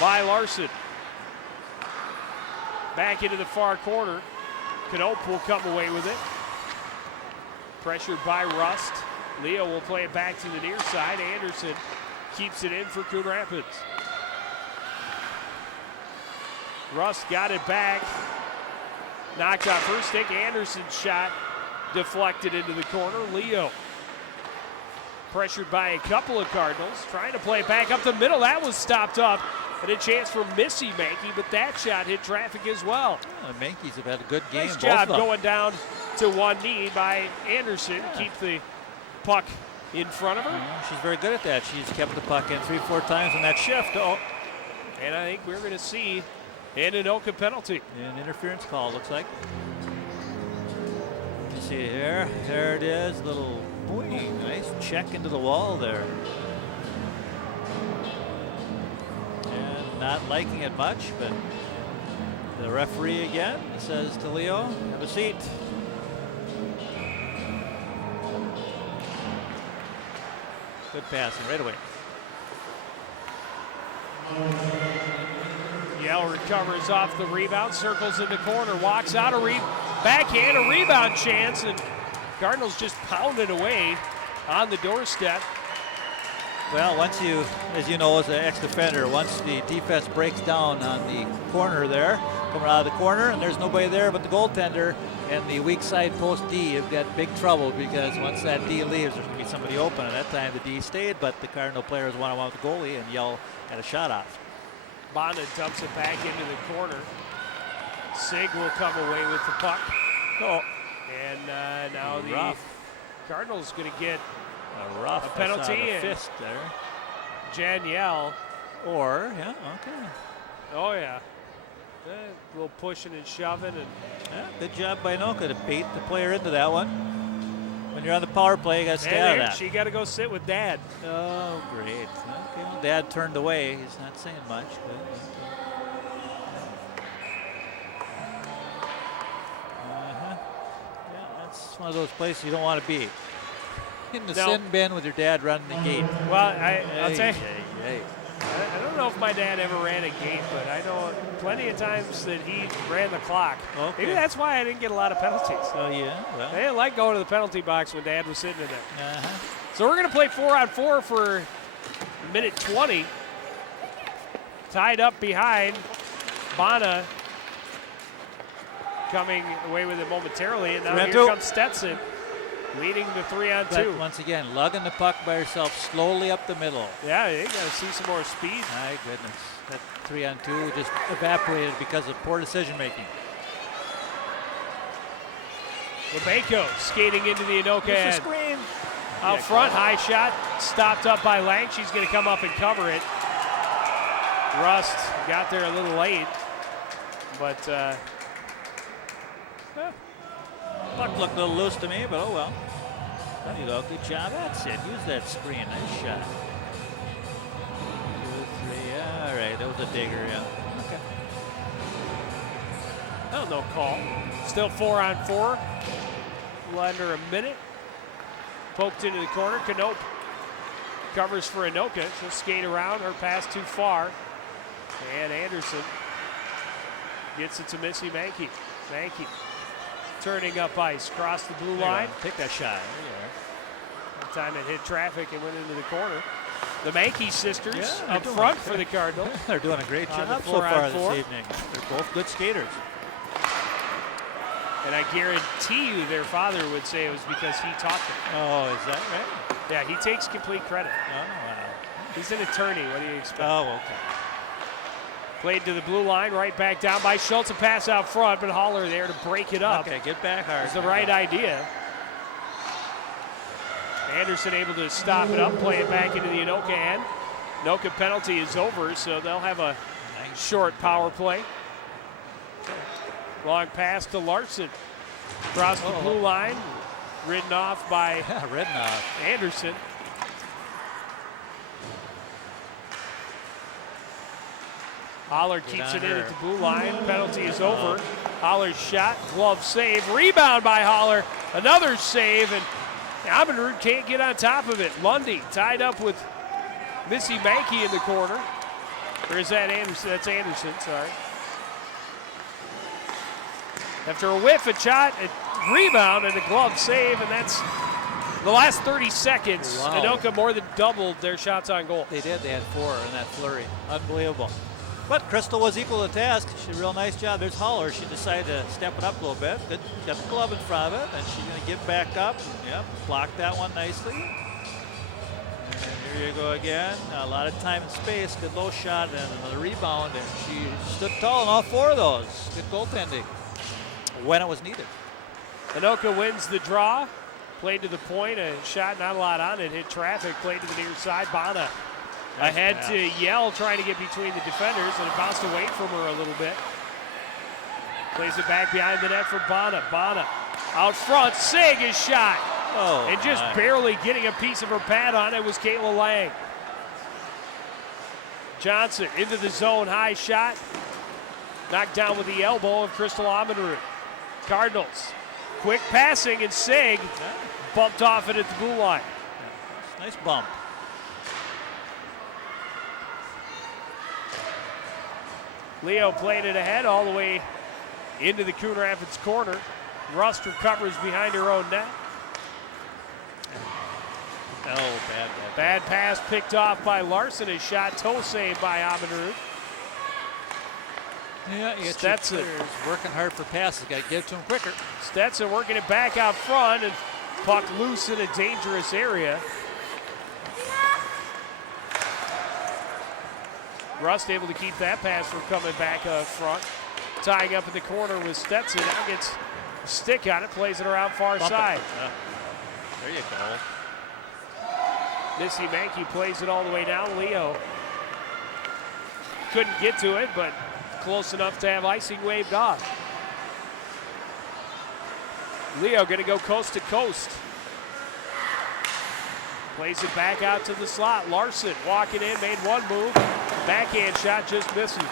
by Larson. Back into the far corner. Knope will come away with it. Pressured by Rust. Leo will play it back to the near side. Anderson keeps it in for Coon Rapids. Rust got it back. Knocked off her stick. Anderson's shot deflected into the corner. Leo pressured by a couple of Cardinals. Trying to play it back up the middle. That was stopped up. And a chance for Missy Mankey, but that shot hit traffic as well. The Mankeys have had a good game. Nice job going down to one knee by Anderson to keep the puck in front of her. She's very good at that. She's kept the puck in 3-4 times on that shift. And I think we're going to see an Anoka penalty. An interference call, looks like. You see here. There it is. Little boing. Nice check into the wall there. And not liking it much, but the referee again says to Leo, have a seat. Good passing right away. Yell recovers off the rebound, circles in the corner, walks out backhand, a rebound chance, and Cardinals just pounded away on the doorstep. Well, once you, as you know, as an ex-defender, once the defense breaks down on the corner there, coming out of the corner, and there's nobody there but the goaltender and the weak side post D, you've got big trouble because once that D leaves, there's going to be somebody open. At that time, the D stayed, but the Cardinal players one-on-one with the goalie, and Yell had a shot off. Bana dumps it back into the corner. Sig will come away with the puck. And now the Cardinals going to get a penalty and fist there. Jan Yell. Or, yeah, okay. Oh, yeah. A little pushing and shoving. And good job by Anoka to bait the player into that one. When you're on the power play, you got to stay out of that. She got to go sit with Dad. Oh, great. Okay, well, Dad turned away. He's not saying much. Yeah, that's one of those places you don't want to be. In the sin bin with your dad running the gate. Well, I'll tell you, I don't know if my dad ever ran a gate, but I know plenty of times that he ran the clock. Okay. Maybe that's why I didn't get a lot of penalties. Oh, yeah? Well. I didn't like going to the penalty box when Dad was sitting in there. So we're going to play 4-on-4 for minute 20. tied up behind. Bana coming away with it momentarily, and now here comes Stetson, leading the 3-on-2. But once again, lugging the puck by herself slowly up the middle. Yeah, you got to see some more speed. My goodness, that 3-on-2 just evaporated because of poor decision making. Lebanco skating into the Anoka There's end. a screen. Out front, high shot, stopped up by Lang. She's going to come up and cover it. Rust got there a little late, but Puck looked a little loose to me, but oh well. You know, good job. That's it. Use that screen. Nice shot. 2, 3. All right, that was a digger. Yeah. Okay. oh, no call. Still 4-on-4. A little under a minute. Poked into the corner. Canope covers for Anoka. She'll skate around. Her pass too far. And Anderson gets it to Missy Mankey. Mankey turning up ice. Cross the blue line. Take that shot. Time it hit traffic and went into the corner. The Mankey sisters Yeah, up front for the Cardinals. They're doing a great On job the so far 4-on-4. this evening. They're both good skaters. And I guarantee you their father would say it was because he taught them. Oh, is that right? Yeah, he takes complete credit. Oh, wow. He's an attorney. What do you expect? Oh, okay. Played to the blue line, right back down by Schultz. A pass out front, but Haller there to break it up. Okay, get back hard. It's the right idea. Anderson able to stop it up, play it back into the Anoka end. Anoka penalty is over, so they'll have a short power play. Long pass to Larson. Across the blue line, ridden off by Anderson. Haller keeps it in at the blue line. Penalty is over. Haller's shot, glove save, rebound by Haller. Another save, and Abendrud can't get on top of it. Lundy tied up with Missy Mankey in the corner. Or is that Anderson? That's Anderson, sorry. After a whiff, a shot, a rebound, and a glove save, and that's the last 30 seconds. Wow. Anoka more than doubled their shots on goal. They did. They had 4 in that flurry. Unbelievable. But Crystal was equal to the task. She did a real nice job. There's Haller. She decided to step it up a little bit. Good, got the glove in front of it, and she's going to get back up. Yep, blocked that one nicely. And here you go again. A lot of time and space. Good low shot and another rebound, and she stood tall in all 4 of those. Good goaltending when it was needed. Anoka wins the draw. Played to the point. A shot, not a lot on it. Hit traffic. Played to the near side. Bana ahead to Yell, trying to get between the defenders, and it bounced away from her a little bit. Plays it back behind the net for Bana. Bana out front. Sig is shot. Oh, and just barely getting a piece of her pad on it was Kayla Lang. Johnson into the zone. High shot. Knocked down with the elbow of Crystal Amenrud. Cardinals. Quick passing, and Sig bumped off it at the blue line. Nice bump. Leo played it ahead all the way into the Coon Rapids corner. Rust recovers behind her own net. Oh, Bad pass picked off by Larson. His shot toe saved by Amenrud. Yeah, Stetson working hard for passes. Got to give it to him quicker. Stetson working it back out front, and puck loose in a dangerous area. Rust able to keep that pass from coming back up front. Tying up in the corner with Stetson. Now gets a stick on it, plays it around far side. There you go. Missy Mankey plays it all the way down. Leo couldn't get to it, but close enough to have icing waved off. Leo going to go coast to coast. Plays it back out to the slot. Larson walking in, made one move. Backhand shot just misses.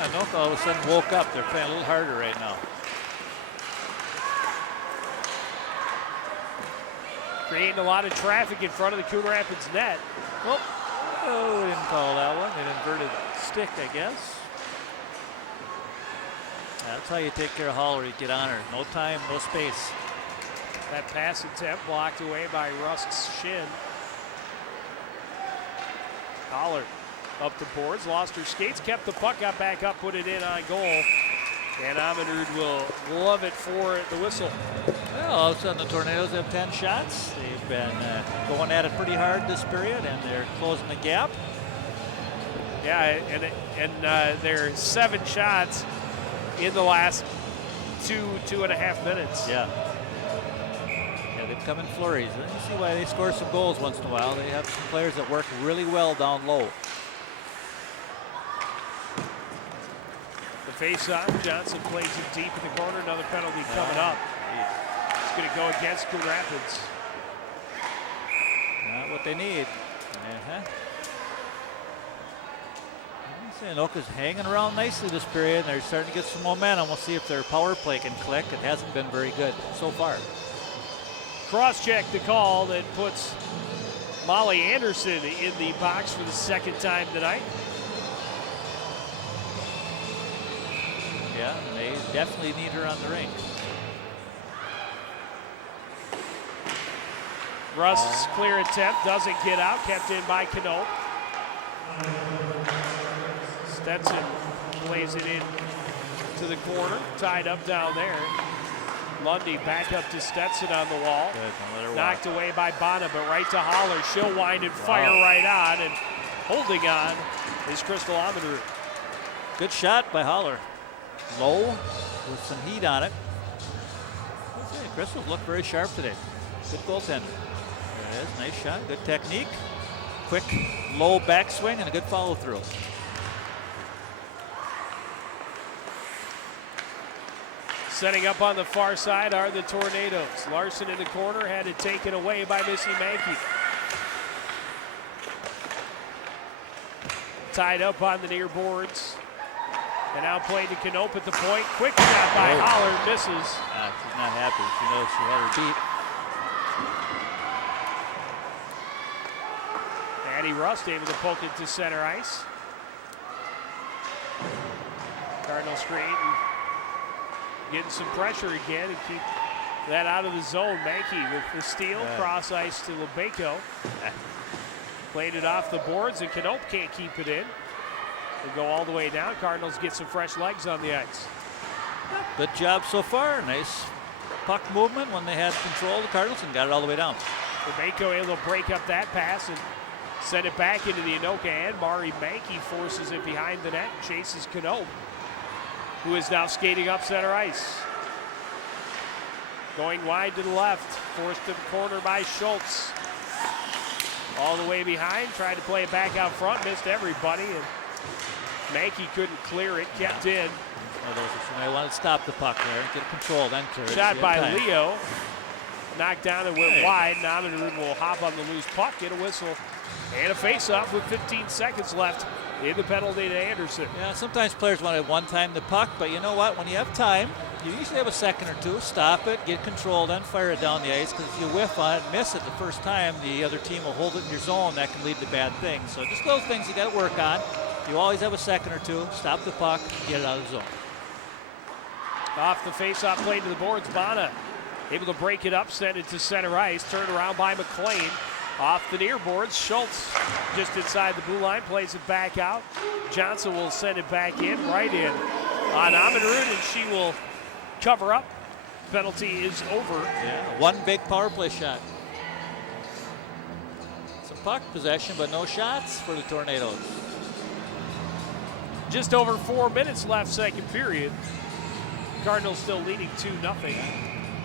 Anoka all of a sudden woke up. They're playing a little harder right now. Creating a lot of traffic in front of the Coon Rapids net. Oh, we didn't call that one. An inverted stick, I guess. That's how you take care of Haller. You get on her. No time, no space. That pass attempt blocked away by Rust's shin. Haller up the boards, lost her skates, kept the puck, got back up, put it in on goal. And Ammerud will love it for the whistle. Well, all of a sudden the Tornadoes have 10 shots. They've been going at it pretty hard this period, and they're closing the gap. Yeah, and they're 7 shots in the last 2.5 minutes. Yeah. Yeah, they've come in flurries. And you see why they score some goals once in a while. They have some players that work really well down low. The face-off, Johnson plays it deep in the corner. Another penalty coming up. It's going to go against Coon Rapids. Not what they need. Anoka's hanging around nicely this period. They're starting to get some momentum. We'll see if their power play can click. It hasn't been very good so far. Cross-check the call that puts Molly Anderson in the box for the second time tonight. Yeah, and they definitely need her on the rink. Russ's clear attempt doesn't get out, kept in by Knope. Stetson plays it in to the corner, tied up down there. Lundy back up to Stetson on the wall. Knocked away by Bonner, but right to Holler. She'll wind and fire right on, and holding on is Crystal Ammerud. Good shot by Holler. Low with some heat on it. Crystal's looked very sharp today. Good goaltender. There it is, nice shot, good technique. Quick, low backswing and a good follow through. Setting up on the far side are the Tornadoes. Larson in the corner, had it taken away by Missy Mankey. Tied up on the near boards. And now played to Knope at the point. Quick shot by Holler, misses. She's not happy. She knows she had her beat. Addie Rust able to poke it to center ice. Cardinals creating, getting some pressure again and keep that out of the zone. Mankey with the steal, cross ice to Lebeco. Played it off the boards and Knope can't keep it in. They go all the way down. Cardinals get some fresh legs on the ice. Good job so far. Nice puck movement when they had control of the Cardinals and got it all the way down. Lebeco able to break up that pass and send it back into the Anoka end. Mari Mankey forces it behind the net and chases Knope, who is now skating up center ice. Going wide to the left, forced to the corner by Schultz. All the way behind, tried to play it back out front, missed everybody, and Mankey couldn't clear it, kept in. I want to stop the puck there, get control, then clear it. Shot by Leo, knocked down and went wide. Ammerud will hop on the loose puck, get a whistle, and a face-off with 15 seconds left in the penalty to Anderson. Yeah, sometimes players want to one-time the puck, but you know what? When you have time, you usually have a second or two. Stop it, get control, then fire it down the ice, because if you whiff on it, miss it the first time, the other team will hold it in your zone. That can lead to bad things. So just those things you got to work on. You always have a second or two. Stop the puck, get it out of the zone. Off the face-off play to the boards, Bonner able to break it up, send it to center ice, turned around by McLean. Off the near boards, Schultz just inside the blue line, plays it back out. Johnson will send it back in, right in on Ammerud, and she will cover up. Penalty is over. Yeah, one big power play shot. Some puck possession, but no shots for the Tornadoes. Just over 4 minutes left, second period. Cardinals still leading 2-0.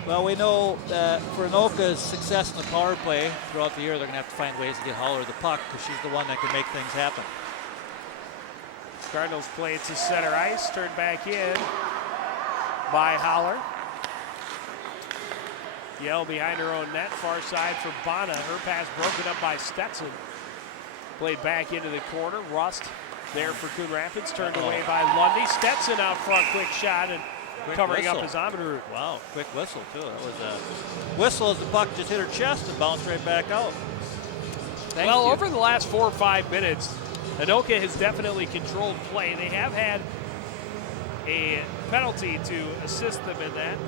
Well, we know that for Anoka's success in the power play throughout the year, they're going to have to find ways to get Holler the puck because she's the one that can make things happen. Cardinals play it to center ice, turned back in by Holler. Yell behind her own net, far side for Bonner. Her pass broken up by Stetson. Played back into the corner. Rust there for Coon Rapids, turned away by Lundy. Stetson out front, quick shot, and Quick covering whistle. up his Ammerud. Wow, quick whistle too. That was a whistle as the puck just hit her chest and bounced right back out. Thank you. Over the last 4 or 5 minutes, Anoka has definitely controlled play. They have had a penalty to assist them in that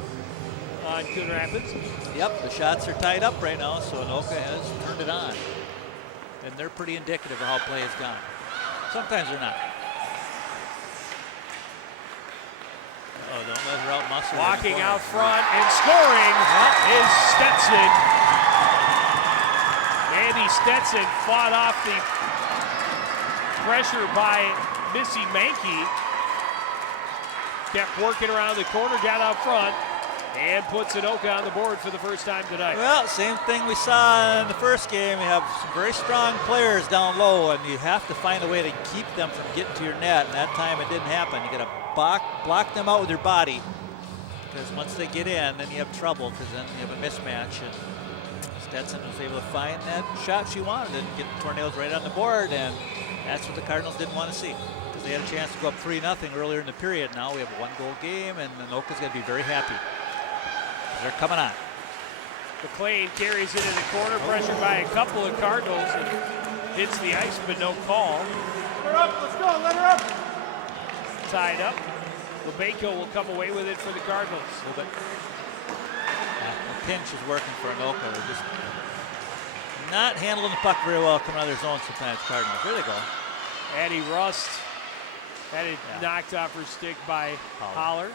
on Coon Rapids. Yep, the shots are tied up right now, so Anoka has turned it on. And they're pretty indicative of how play has gone. Sometimes they're not. Oh, don't let her out muscle. Walking out front and scoring is Stetson. Andy Stetson fought off the pressure by Missy Mankey. Kept working around the corner, got out front, and puts Anoka on the board for the first time tonight. Well, same thing we saw in the first game. You have some very strong players down low, and you have to find a way to keep them from getting to your net. And that time it didn't happen. You got to block them out with your body, because once they get in, then you have trouble, because then you have a mismatch. And Stetson was able to find that shot she wanted and get the Tornadoes right on the board, and that's what the Cardinals didn't want to see, because they had a chance to go up 3-0 earlier in the period. Now we have a one-goal game, and Anoka's going to be very happy. They're coming on. McLean carries it in the corner, pressured by a couple of Cardinals, and hits the ice, but no call. Let her up, let's go, let her up. Tied up. Lebenko will come away with it for the Cardinals. A little bit. The pinch is working for Anoka. They're just not handling the puck very well coming out of their zone sometimes, Cardinals. There they go. Addie Rust had it knocked off her stick by Holler.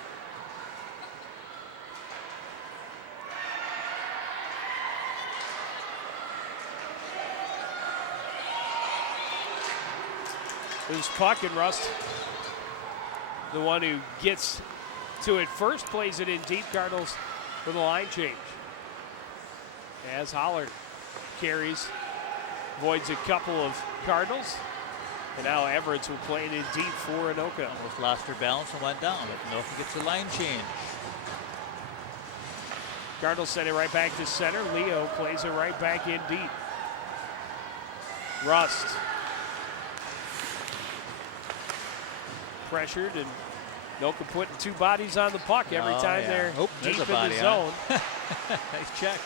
Loose puck, and Rust, the one who gets to it first, plays it in deep. Cardinals with a line change. As Holler carries, avoids a couple of Cardinals. And now Everett's will play it in deep for Anoka. Almost lost her balance and went down, but Anoka gets a line change. Cardinals send it right back to center. Leo plays it right back in deep. Rust. Pressured, and Anoka putting two bodies on the puck every time they're deep in the zone. Nice check.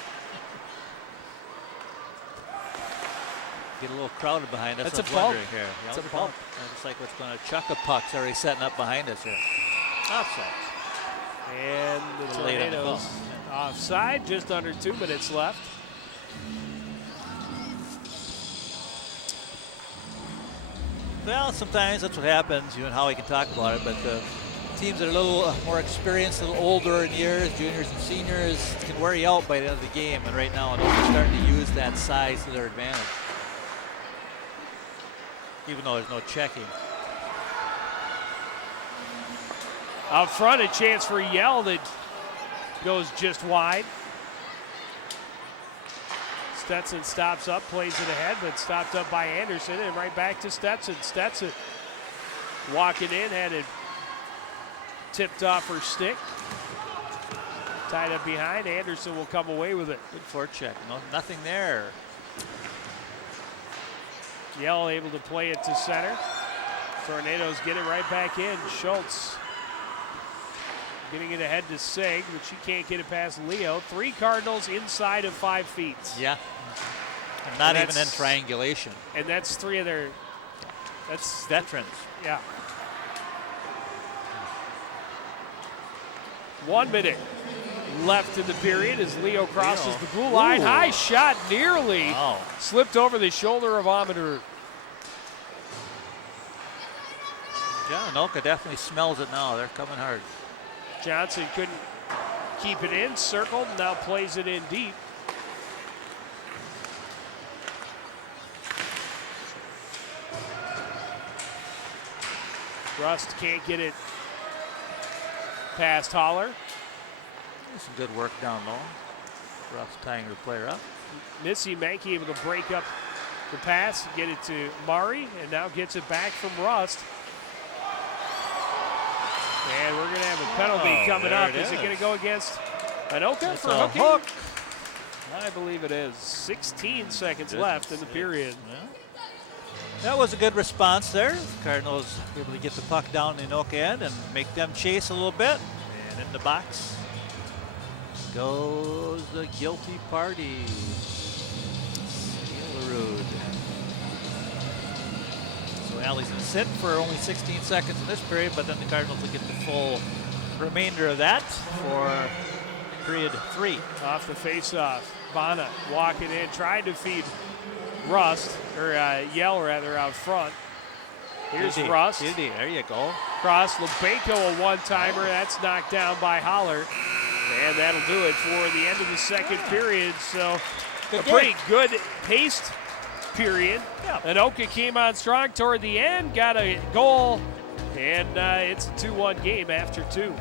Get a little crowded behind us. That's a bump. Here. That's a bump. It's like what's going to chuck a puck's already setting up behind us here. Offside. And the Tornadoes offside, just under 2 minutes left. Well, sometimes that's what happens. You and Howie can talk about it, but the teams that are a little more experienced, a little older in years, juniors and seniors, can wear you out by the end of the game. And right now, they're starting to use that size to their advantage, even though there's no checking. Out front, a chance for Yell that goes just wide. Stetson stops up, plays it ahead, but stopped up by Anderson, and right back to Stetson. Stetson walking in, had it tipped off her stick. Tied up behind. Anderson will come away with it. Good forecheck. No, nothing there. Yell able to play it to center. Tornadoes get it right back in. Schultz getting it ahead to Sig, but she can't get it past Leo. 3 Cardinals inside of 5 feet. Yeah. And not even in triangulation. And that's 3 of their, that's veterans. Yeah. 1 minute left in the period as Leo crosses the blue line. Ooh. High shot, nearly slipped over the shoulder of Amador. Yeah, Anoka definitely smells it now. They're coming hard. Johnson couldn't keep it in, circled, now plays it in deep. Rust can't get it past Holler. Some good work down low. Rust tying her player up. Missy Mankey able to break up the pass, get it to Murray, and now gets it back from Rust. And we're going to have a penalty coming up. Is it going to go against Anoka for hooking? Hook. I believe it is. 16 seconds left in the period. Yeah. That was a good response there. The Cardinals were able to get the puck down in Anoka end and make them chase a little bit. And in the box goes the guilty party. Steelerud. So Allie's going to sit for only 16 seconds in this period, but then the Cardinals will get the full remainder of that for period 3. Off the face-off, Bana walking in, trying to feed Rust, or Yell rather, out front. Here's Rust. There you go. Cross Lebeco, a one-timer. That's knocked down by Holler. And that'll do it for the end of the second period. So a pretty good paced period. Yeah. Anoka came on strong toward the end, got a goal, and it's a 2-1 game after 2.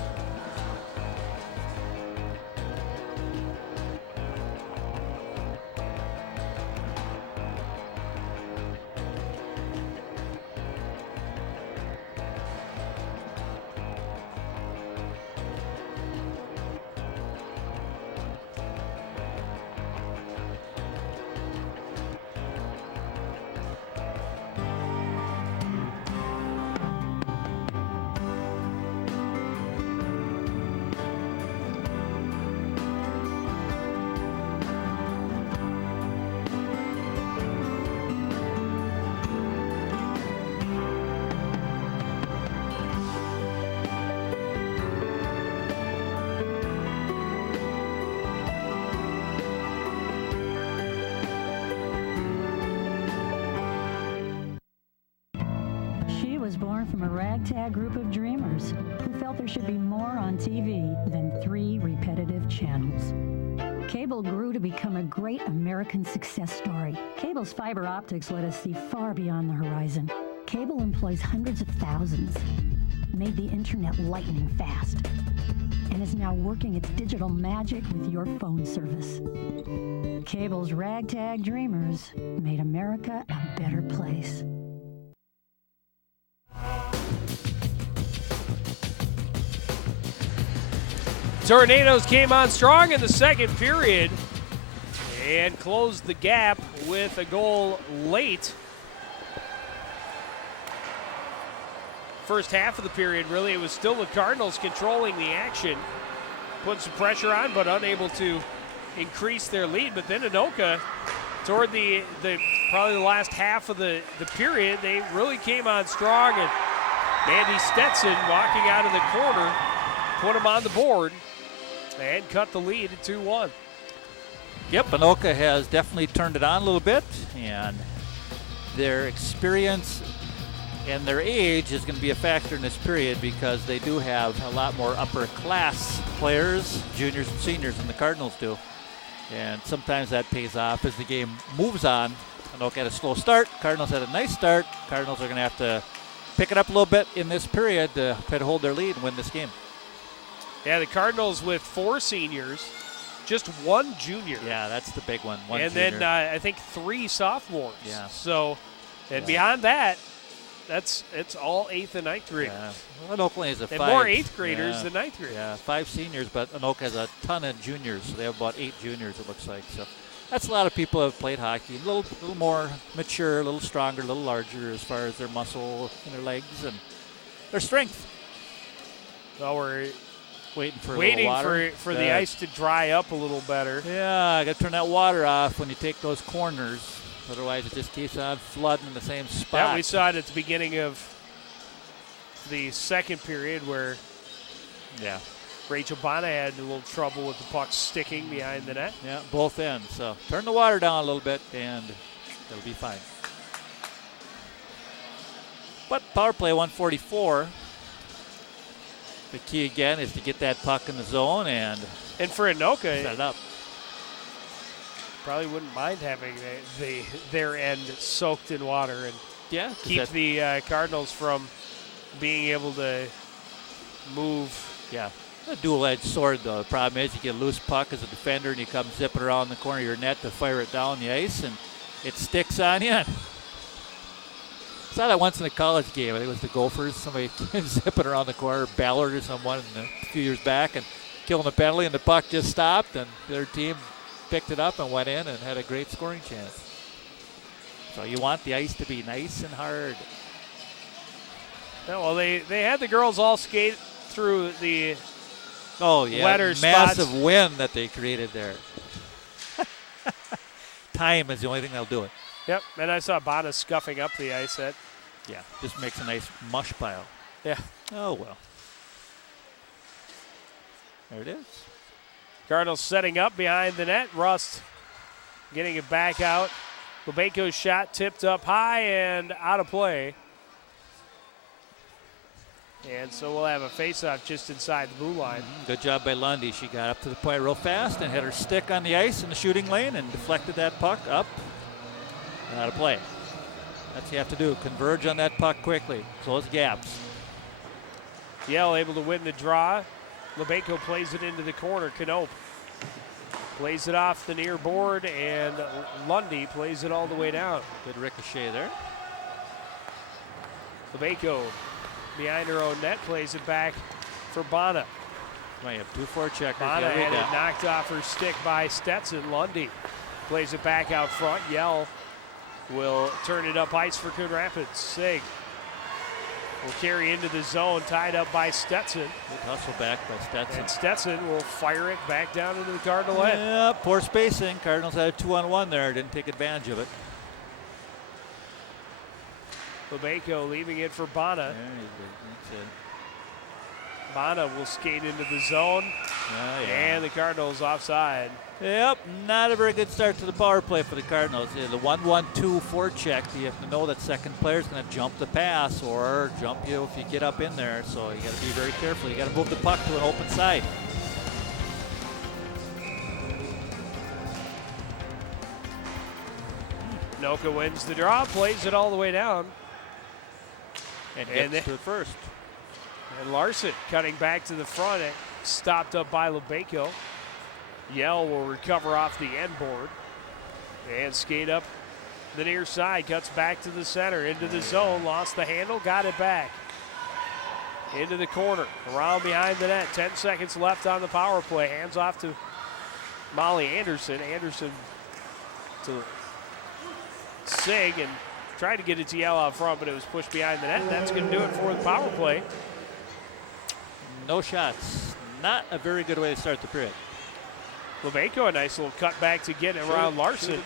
She was born from a ragtag group of dreamers who felt there should be more on TV than 3 repetitive channels. Cable grew to become a great American success story. Cable's fiber optics let us see far beyond the horizon. Cable employs hundreds of thousands, made the internet lightning fast, and is now working its digital magic with your phone service. Cable's ragtag dreamers made America a better place. Tornadoes came on strong in the second period and closed the gap with a goal late. First half of the period, really, it was still the Cardinals controlling the action, putting some pressure on, but unable to increase their lead. But then Anoka, toward the probably the last half of the period, they really came on strong, and Mandy Stetson walking out of the corner put them on the board and cut the lead at 2-1. Yep, Anoka has definitely turned it on a little bit, and their experience and their age is going to be a factor in this period because they do have a lot more upper class players, juniors and seniors, than the Cardinals do. And sometimes that pays off as the game moves on. Anoka had a slow start. Cardinals had a nice start. Cardinals are going to have to pick it up a little bit in this period to try to hold their lead and win this game. Yeah, the Cardinals with 4 seniors, just 1 junior. Yeah, that's the big one. And junior. then I think 3 sophomores. Yeah. So, and beyond that, it's all 8th and 9th graders. Yeah. Well, Anoka has a and 5. more 8th graders than 9th graders. Yeah, 5 seniors, but Anoka has a ton of juniors. So they have about 8 juniors, it looks like. So that's a lot of people who have played hockey. A little more mature, a little stronger, a little larger as far as their muscle and their legs and their strength. Well, we're waiting for the ice to dry up a little better. Yeah, I got to turn that water off when you take those corners. Otherwise, it just keeps on flooding in the same spot. Yeah, we saw it at the beginning of the second period where Rachel Bonner had a little trouble with the puck sticking behind the net. Yeah, both ends. So turn the water down a little bit, and it'll be fine. But power play 144. The key again is to get that puck in the zone and for Anoka, set it up. Probably wouldn't mind having their end soaked in water and keep the Cardinals from being able to move. Yeah, a dual-edged sword though. The problem is you get a loose puck as a defender and you come zipping around the corner of your net to fire it down the ice and it sticks on you. Saw that once in a college game. I think it was the Gophers. Somebody came zipping around the corner, Ballard or someone a few years back, and killing the penalty, and the puck just stopped, and their team picked it up and went in and had a great scoring chance. So you want the ice to be nice and hard. Yeah, well, they had the girls all skate through the wetter massive spots. wind that they created there. Time is the only thing that'll do it. Yep, and I saw Bonner scuffing up the ice. Just makes a nice mush pile. Yeah. Oh, well. There it is. Cardinals setting up behind the net. Rust getting it back out. Lebeco's shot tipped up high and out of play. And so we'll have a face-off just inside the blue line. Good job by Lundy. She got up to the point real fast and had her stick on the ice in the shooting lane and deflected that puck up. And out of play. That's what you have to do. Converge on that puck quickly. Close gaps. Yell able to win the draw. Lebeco plays it into the corner. Knope plays it off the near board, and Lundy plays it all the way down. Good ricochet there. Lebeco behind her own net, plays it back for Bana. Might have 2 forecheckers. Bana had it knocked off her stick by Stetson. Lundy plays it back out front. Yell will turn it up ice for Coon Rapids. Sig will carry into the zone, tied up by Stetson. Good hustle back by Stetson. And Stetson will fire it back down into the Cardinal end. Yeah, poor spacing. Cardinals had a 2-on-1 there. Didn't take advantage of it. Lebeco leaving it for Bana. That's it. Bana will skate into the zone. And the Cardinals offside. Yep, not a very good start to the power play for the Cardinals. Yeah, the 1-1-2 forecheck, you have to know that second player is going to jump the pass or jump you if you get up in there. So you got to be very careful. You got to move the puck to an open side. Anoka wins the draw, plays it all the way down. And gets to it first. And Larson cutting back to the front, stopped up by Lebeco. Yell will recover off the end board and skate up the near side, cuts back to the center, into the zone, lost the handle, got it back. Into the corner, around behind the net, 10 seconds left on the power play, hands off to Molly Anderson. Anderson to Sig and tried to get it to Yell out front, but it was pushed behind the net, and that's going to do it for the power play. No shots. Not a very good way to start the period. Lebeco, a nice little cut back to get around Larson.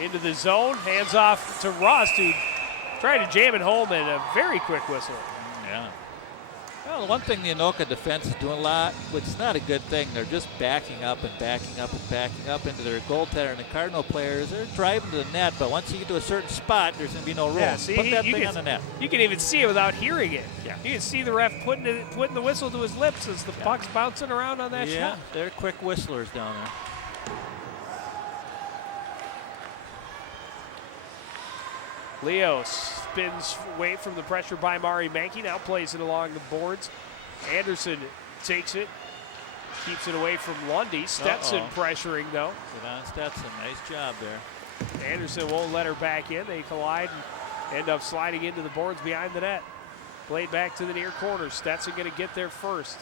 Into the zone, hands off to Rust, who tried to jam it home, and a very quick whistle. Yeah. Well, one thing the Anoka defense is doing a lot, which is not a good thing, they're just backing up and backing up and backing up into their goaltender. And the Cardinal players, they're driving to the net, but once you get to a certain spot, there's going to be no room. Yeah, see, Put that thing on the net. You can even see it without hearing it. Yeah. You can see the ref putting the whistle to his lips as the puck's bouncing around on that shot. They're quick whistlers down there. Leo spins away from the pressure by Mari Mankey, now plays it along the boards. Anderson takes it, keeps it away from Lundy. Stetson pressuring though. Good on Stetson, nice job there. Anderson won't let her back in. They collide and end up sliding into the boards behind the net. Played back to the near corner. Stetson going to get there first.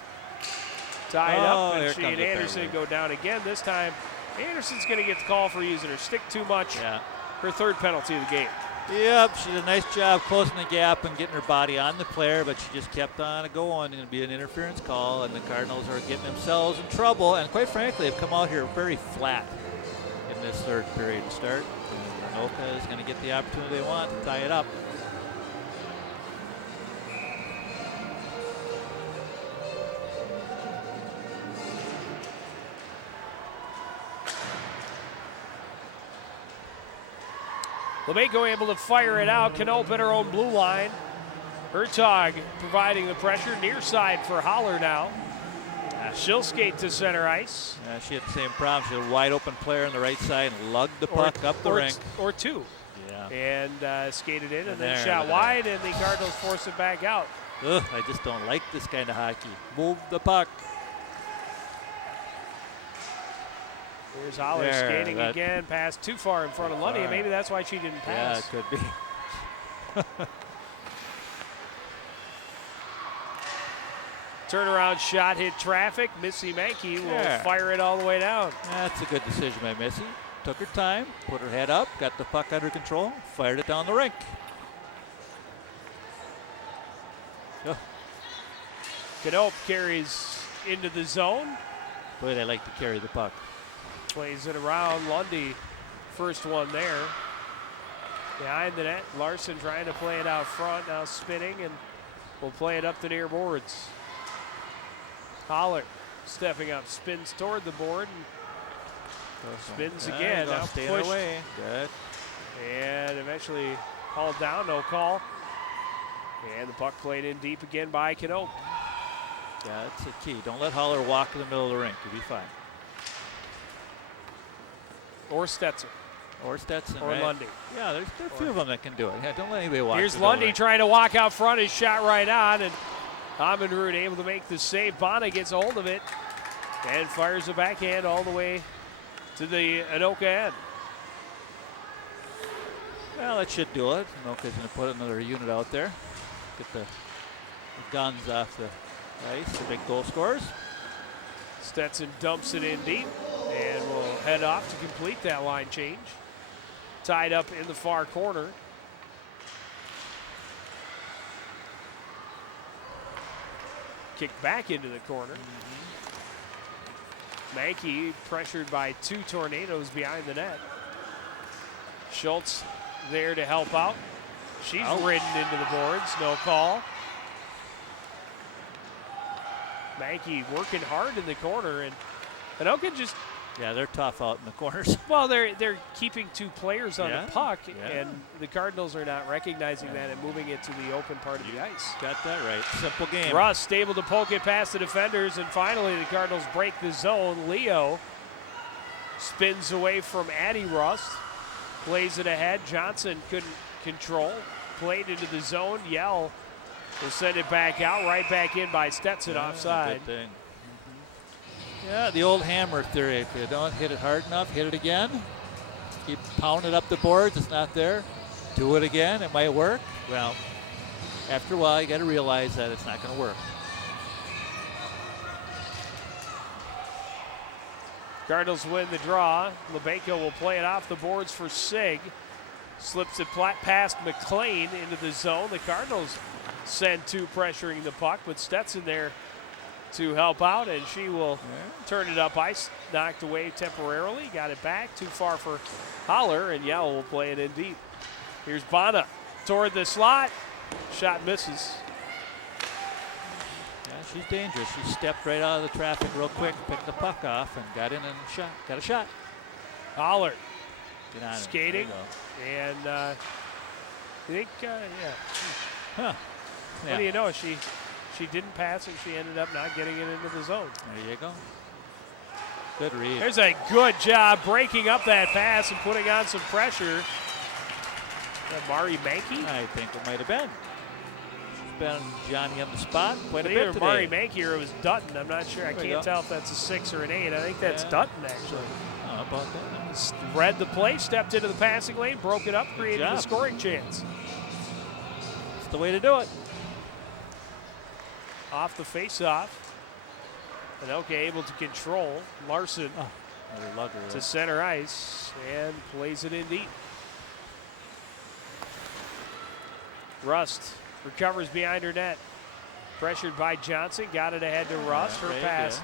Tied up, and she and Anderson go down again. This time, Anderson's going to get the call for using her stick too much. Yeah. Her third penalty of the game. Yep, she did a nice job closing the gap and getting her body on the player, but she just kept on going. It's going to be an interference call, and the Cardinals are getting themselves in trouble. And quite frankly, they've come out here very flat in this third period to start. Anoka is going to get the opportunity they want to tie it up. Lebeco able to fire it out. Knope at her own blue line. Hertog providing the pressure. Near side for Holler now. She'll skate to center ice. She had the same problem. She had a wide open player on the right side and lugged the puck up the rink. Or two. Yeah. And skated in and then shot wide, and the Cardinals force it back out. Ugh, I just don't like this kind of hockey. Move the puck. Here's Holler skating again, passed too far in front of Lundy, and maybe that's why she didn't pass. Yeah, it could be. Turnaround shot hit traffic. Missy Mankey will fire it all the way down. That's a good decision by Missy. Took her time, put her head up, got the puck under control, fired it down the rink. Knope carries into the zone. Boy, they like to carry the puck. Plays it around. Lundy, first one there. Behind the net, Larson trying to play it out front, now spinning, and will play it up the near boards. Holler stepping up, spins toward the board, and spins again. Now pushed away. Good. And eventually hauled down, no call. And the puck played in deep again by Cano. Yeah, that's the key. Don't let Holler walk in the middle of the rink. You'll be fine. Or Stetson. Or Stetson. Or right? Lundy. Yeah, there's a few of them that can do it. Yeah, don't let anybody walk. Here's in the middle of Lundy the rink. trying to walk out front. His shot right on. And Amundrud able to make the save. Bonner gets a hold of it and fires a backhand all the way to the Anoka end. Well, that should do it. Anoka's going to put another unit out there. Get the guns off the ice, the big goal scorers. Stetson dumps it in deep and will head off to complete that line change. Tied up in the far corner. Kicked back into the corner. Mankey pressured by 2 Tornadoes behind the net. Schultz there to help out. She's ridden into the boards, no call. Mankey working hard in the corner, and Anoka just... Yeah, they're tough out in the corners. Well, they're keeping 2 players on the puck, Yeah. and the Cardinals are not recognizing that and moving it to the open part of the ice. Got that right. Simple game. Rust able to poke it past the defenders, and finally the Cardinals break the zone. Leo spins away from Addie Rust, plays it ahead. Johnson couldn't control, played into the zone. Yell will send it back out, right back in by Stetson offside. Good thing. Yeah, the old hammer theory. If you don't hit it hard enough, hit it again. Keep pounding up the boards. It's not there. Do it again. It might work. Well, after a while, you got to realize that it's not going to work. Cardinals win the draw. Lebenko will play it off the boards for Sig. Slips it past McLean into the zone. The Cardinals send 2 pressuring the puck, but Stetson there to help out, and she will turn it up ice. Knocked away temporarily. Got it back. Too far for Holler, and Yell will play it in deep. Here's Bonner toward the slot. Shot misses. Yeah, she's dangerous. She stepped right out of the traffic real quick, picked the puck off, and got in and shot. Got a shot. Holler Get on it. skating, There you and I think, Huh. What do you know? She didn't pass, and she ended up not getting it into the zone. There you go. Good read. There's a good job breaking up that pass and putting on some pressure. Mari Mankey? I think it might have been. She's been Johnny on the spot quite a bit Either today. Mari Mankey or it was Dutton. I'm not sure. I can't tell if that's a 6 or an 8. I think that's Dutton, actually. How about that? Read the play, stepped into the passing lane, broke it up, created a scoring chance. That's the way to do it. Off the face-off. Anoka able to control. Larson to center ice and plays it in deep. Rust recovers behind her net. Pressured by Johnson. Got it ahead to Rust. Her pass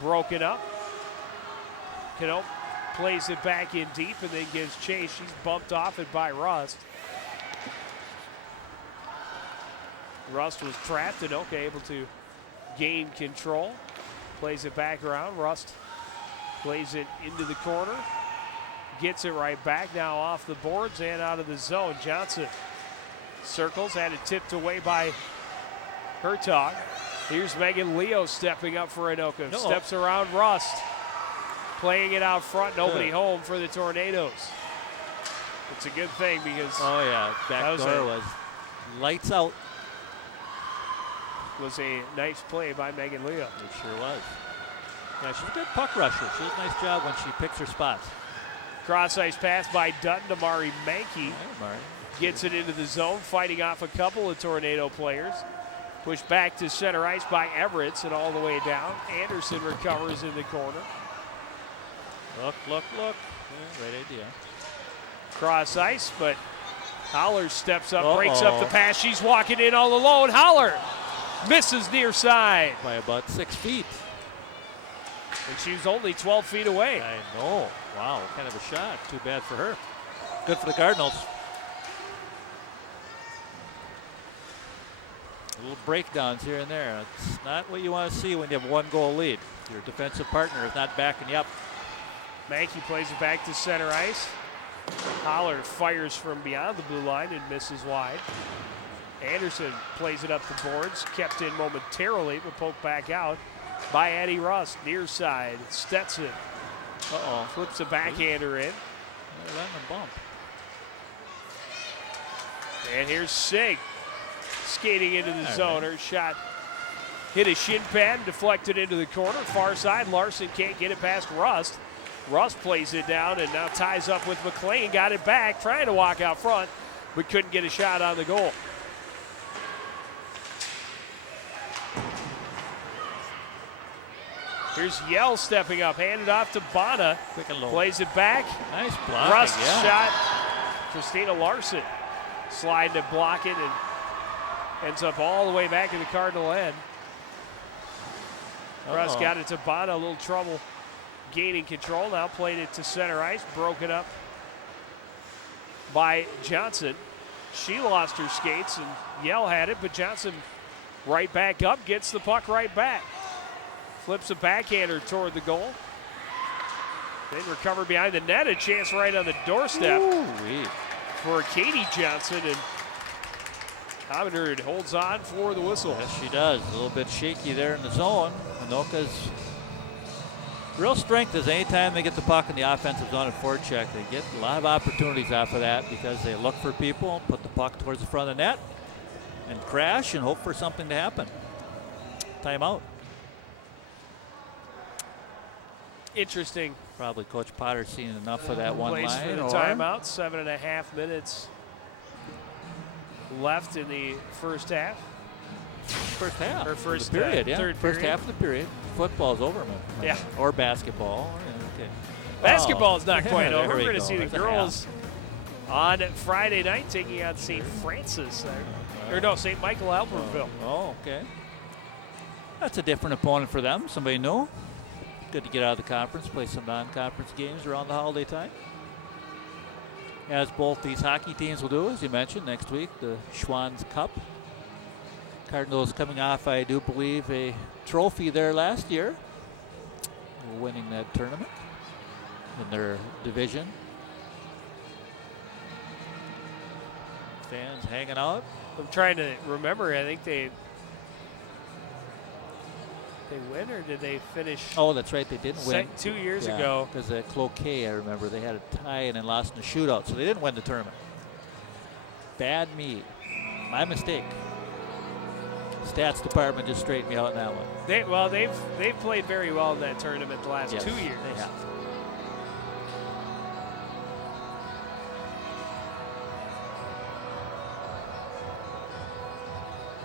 broken up. Cano plays it back in deep and then gives chase. She's bumped off it by Rust. Rust was trapped. Anoka able to gain control. Plays it back around. Rust plays it into the corner. Gets it right back now off the boards and out of the zone. Johnson circles, had it tipped away by Hertog. Here's Megan Leo stepping up for Anoka. Steps around Rust. Playing it out front. Nobody home for the Tornadoes. It's a good thing because back door was lights out. Was a nice play by Megan Leo. It sure was. Yeah, she's a good puck rusher. She does a nice job when she picks her spots. Cross ice pass by Dutton to Mari Mankey. Gets it into the zone, fighting off a couple of Tornado players. Pushed back to center ice by Everett and all the way down. Anderson recovers in the corner. Look. Yeah, right idea. Cross ice, but Holler steps up, breaks up the pass. She's walking in all alone. Holler misses near side. By about 6 feet. And she was only 12 feet away. I know. Wow, kind of a shot. Too bad for her. Good for the Cardinals. Little breakdowns here and there. It's not what you want to see when you have 1-goal lead. Your defensive partner is not backing you up. Mankey plays it back to center ice. Holler fires from beyond the blue line and misses wide. Anderson plays it up the boards, kept in momentarily, but poked back out by Eddie Rust. Near side, Stetson. Flips a backhander in. They're letting him bump. And here's Sig skating into the zone. Her shot hit a shin pad, deflected into the corner. Far side, Larson can't get it past Rust. Rust plays it down and now ties up with McLean. Got it back, trying to walk out front, but couldn't get a shot on the goal. Here's Yell stepping up, handed off to Bana. Quick and low. Plays it back. Nice block. Rust shot. Christina Larson sliding to block it and ends up all the way back to the Cardinal end. Rust got it to Bana, a little trouble gaining control. Now played it to center ice, broken up by Johnson. She lost her skates and Yell had it, but Johnson right back up, gets the puck right back. Flips a backhander toward the goal. Then recovered behind the net. A chance right on the doorstep for Katie Johnson. And Commodore holds on for the whistle. Yes, she does. A little bit shaky there in the zone. Anoka's real strength is anytime they get the puck in the offensive zone at forecheck, they get a lot of opportunities off of that because they look for people, put the puck towards the front of the net, and crash and hope for something to happen. Timeout. Interesting. Probably Coach Potter's seen enough of that one Place line. for the timeout. 7.5 minutes left in the first half. First half. Or first period, third first period. half of the period. Football's over, man. Yeah. Or basketball. Okay. Basketball is not quite There over. we We're going to go. see the There's a girls on Friday night taking out St. Francis. Or no, St. Michael Albertville. Oh, okay. That's a different opponent for them. Somebody new. Good to get out of the conference, play some non-conference games around the holiday time. As both these hockey teams will do, as you mentioned, next week, the Schwann's Cup. Cardinals coming off, I do believe, a trophy there last year, winning that tournament in their division. Fans hanging out. I'm trying to remember. I think they win, or did they finish? Oh, that's right. They didn't win 2 years ago. Because at Cloquet, I remember they had a tie and then lost in a shootout, so they didn't win the tournament. Bad me. My mistake. Stats department just straightened me out in that one. They've played very well in that tournament the last 2 years. They have.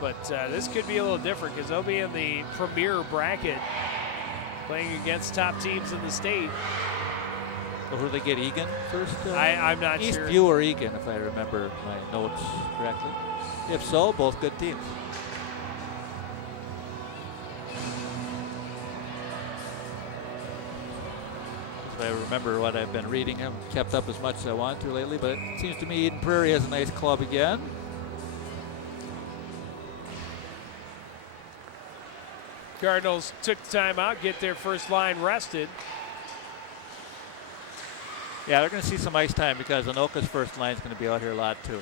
But this could be a little different because they'll be in the premier bracket playing against top teams in the state. So who do they get, Egan first? I'm not sure. Eastview or Egan, if I remember my notes correctly. If so, both good teams. If I remember what I've been reading, I haven't kept up as much as I want to lately, but it seems to me Eden Prairie has a nice club again. Cardinals took the time out, get their first line rested. Yeah, they're going to see some ice time because Anoka's first line is going to be out here a lot too.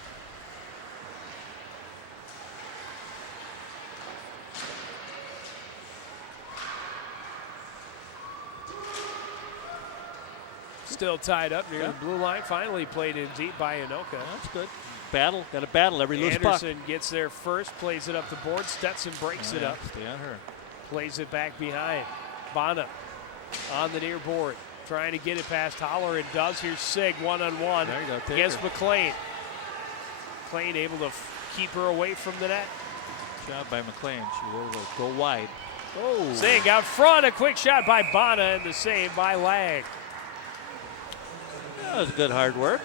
Still tied up near the blue line. Finally played in deep by Anoka. That's good. Battle. Got to battle every loose puck. Anderson gets there first, plays it up the board. Stetson breaks it up. Stay on her. Plays it back behind. Bana on the near board. Trying to get it past Holler and does. Here's Sig one-on-one against McLean. McLean able to keep her away from the net. Good job by McLean. She will go wide. Oh. Sig out front. A quick shot by Bana and the save by Lag. That was good hard work.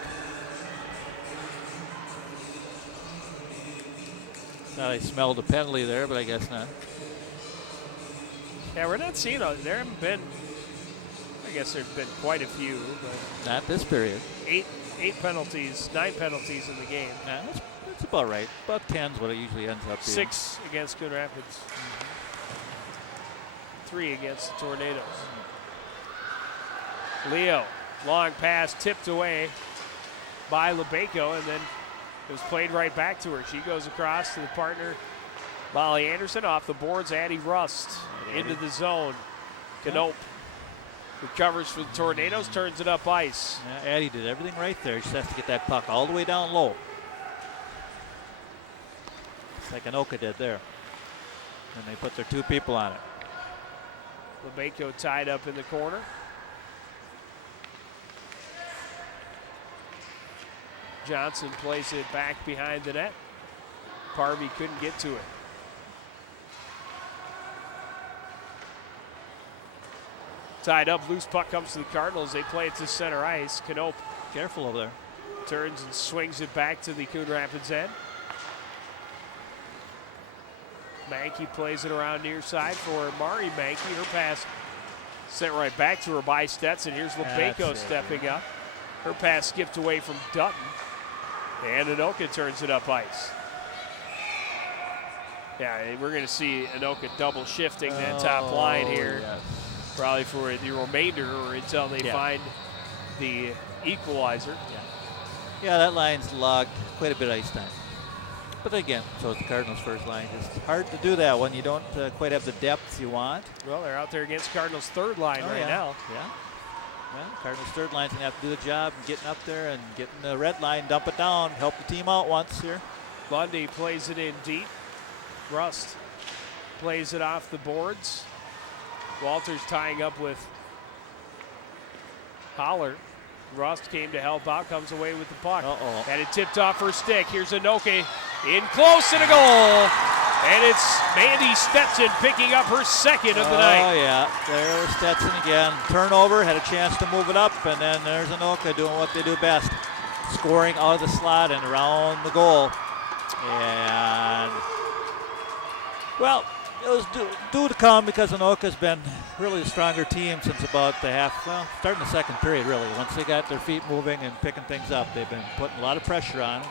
Thought I smelled a penalty there, but I guess not. Yeah, we're not seeing there haven't been. I guess there've been quite a few, but not this period. 9 penalties in the game. Yeah, that's about right. About 10's what it usually ends up being. 6 against Coon Rapids. 3 against the Tornadoes. Leo, long pass tipped away by Lebeco, and then It was played right back to her. She goes across to the partner, Molly Anderson. Off the boards, Addie Rust into the zone. Knope recovers for the Tornadoes, turns it up ice. Yeah, Addie did everything right there. She just has to get that puck all the way down low. It's like Anoka did there. And they put their 2 people on it. LeBako tied up in the corner. Johnson plays it back behind the net. Parvey couldn't get to it. Tied up, loose puck comes to the Cardinals. They play it to center ice. Knope Careful over there. turns and swings it back to the Coon Rapids end. Mankey plays it around near side for Mari Mankey. Her pass sent right back to her by Stetson. Here's LeBako stepping up. Her pass skipped away from Dutton. And Anoka turns it up ice. Yeah, we're going to see Anoka double shifting that top line here. Yes. Probably for the remainder or until they find the equalizer. Yeah, that line's logged quite a bit of ice time. But again, so it's the Cardinals' first line. It's hard to do that when you don't quite have the depth you want. Well, they're out there against Cardinals' third line now. Yeah. Well, Cardinals' third line's going to have to do the job and getting up there and getting the red line, dump it down, help the team out once here. Lundy plays it in deep. Rust plays it off the boards. Walters tying up with Holler. Rust came to help out, comes away with the puck. And it tipped off her stick. Here's Anoka in close and a goal. And it's Mandy Stetson picking up her second of the night. Oh, yeah. There's Stetson again. Turnover, had a chance to move it up, and then there's Anoka doing what they do best, scoring out of the slot and around the goal. And, well, it was due to come because Anoka's been really the stronger team since about the starting the second period, really. Once they got their feet moving and picking things up, they've been putting a lot of pressure on them.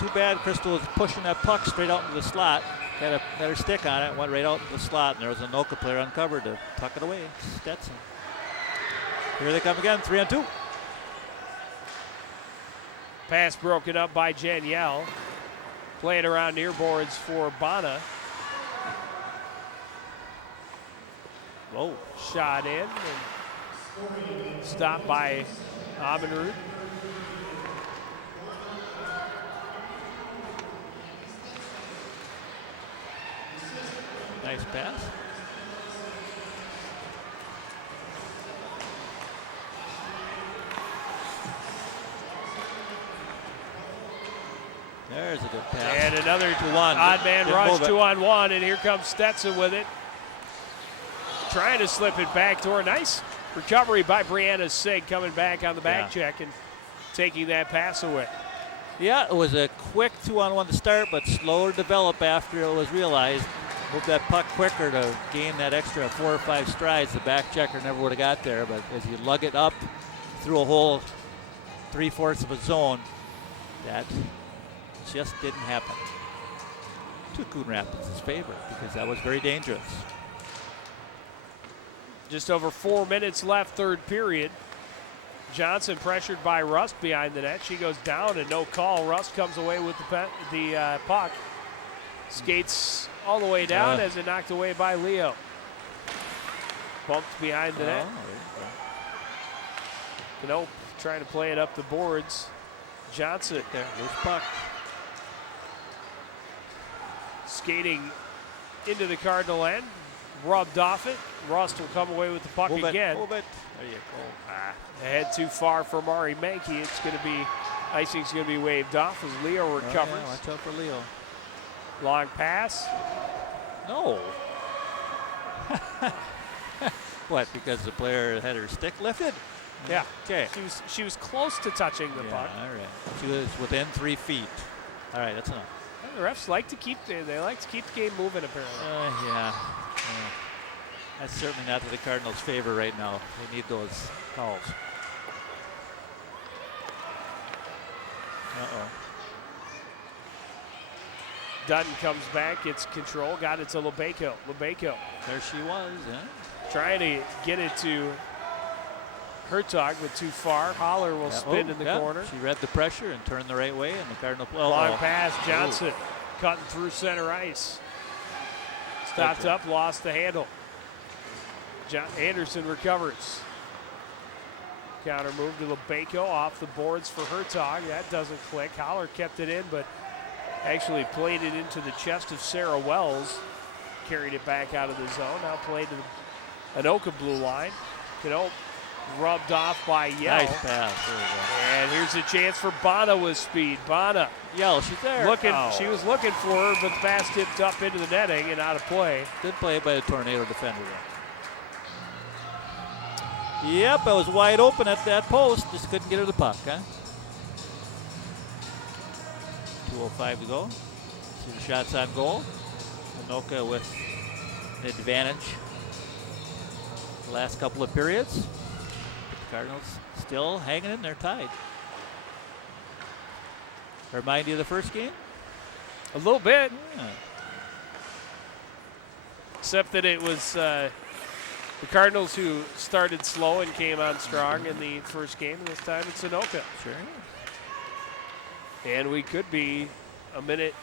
Too bad Crystal was pushing that puck straight out into the slot. Had her stick on it, went right out into the slot, and there was an Anoka player uncovered to tuck it away. Stetson. Here they come again, 3-on-2. Pass broken up by Janielle. Playing around near boards for Bana. Whoa. Shot in and stopped by Abendrud. Nice pass. There's a good pass. And another odd man rush, 2-on-1, and here comes Stetson with it. Trying to slip it back to her. Nice recovery by Brianna Sig coming back on the back check and taking that pass away. Yeah, it was a quick 2-on-1 to start, but slow to develop after it was realized. Move that puck quicker to gain that extra 4 or 5 strides. The back checker never would have got there, but as you lug it up through a whole 3/4 of a zone, that just didn't happen. To Coon Rapids' favor because that was very dangerous. Just over 4 minutes left, third period. Johnson pressured by Rust behind the net. She goes down and no call. Rust comes away with the puck. Skates all the way down as it knocked away by Leo. Bumped behind the net. Knope trying to play it up the boards. Johnson there, loose puck. Skating into the Cardinal end. Rubbed off it. Rust will come away with the puck again. Move it. There you go. Ahead too far for Mari Mankey. It's going to be, icing's going to be waved off as Leo recovers. Yeah, watch out for Leo. Long pass. No. What, because the player had her stick lifted? Yeah. Okay. She was close to touching the puck. All right. She was within 3 feet. All right, that's enough. And the refs like to keep the game moving apparently. Yeah. That's certainly not to the Cardinals' favor right now. They need those calls. Dutton comes back, gets control, got it to LeBako. There she was, trying to get it to Hertog with too far. Holler will spin in the corner. She read the pressure and turned the right way, and the Cardinal long pass. Johnson cutting through center ice. Stopped up, lost the handle. Anderson recovers. Counter move to Lebeko off the boards for Hertog. That doesn't click. Holler kept it in, but actually played it into the chest of Sarah Wells. Carried it back out of the zone. Now played to the Anoka blue line. Canope rubbed off by Yell. Nice pass. There we go. And here's a chance for Bana with speed. Bana. Yell, she's there. She was looking for her, but the pass tipped up into the netting and out of play. Good play by the Tornado defender there. Yep, I was wide open at that post. Just couldn't get her the puck, huh? 2:05 to go. See the shots on goal. Anoka with an advantage the last couple of periods. But the Cardinals still hanging in there tied. Remind you of the first game? A little bit. Yeah. Except that it was the Cardinals who started slow and came on strong in the first game. And this time it's Anoka. Sure. And we could be a minute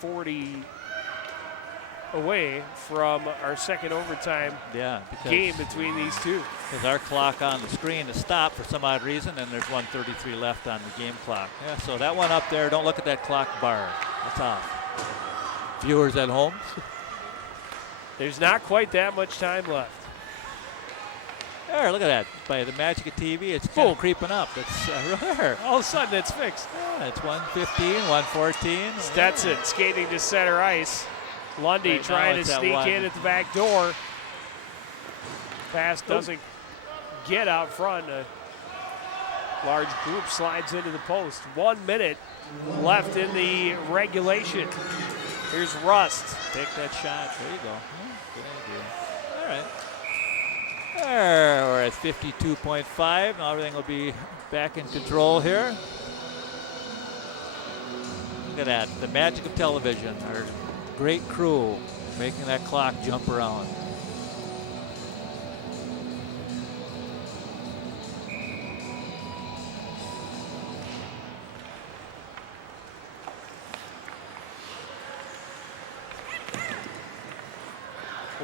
40 away from our second overtime game between these two. Because our clock on the screen is stopped for some odd reason, and there's 1:33 left on the game clock. Yeah, so that one up there, don't look at that clock bar. That's off. Viewers at home. There's not quite that much time left. There, look at that. By the magic of TV, it's kind of creeping up. It's there. All of a sudden, it's fixed. Yeah, it's 1:15, 1:14. Stetson skating to center ice. Lundy trying to sneak in at the back door. Pass doesn't get out front. A large group slides into the post. 1 minute left in the regulation. Here's Rust. Take that shot. There you go. Good idea. All right. There, we're at 52.5. Now everything will be back in control here. Look at that. The magic of television. Our great crew making that clock jump around.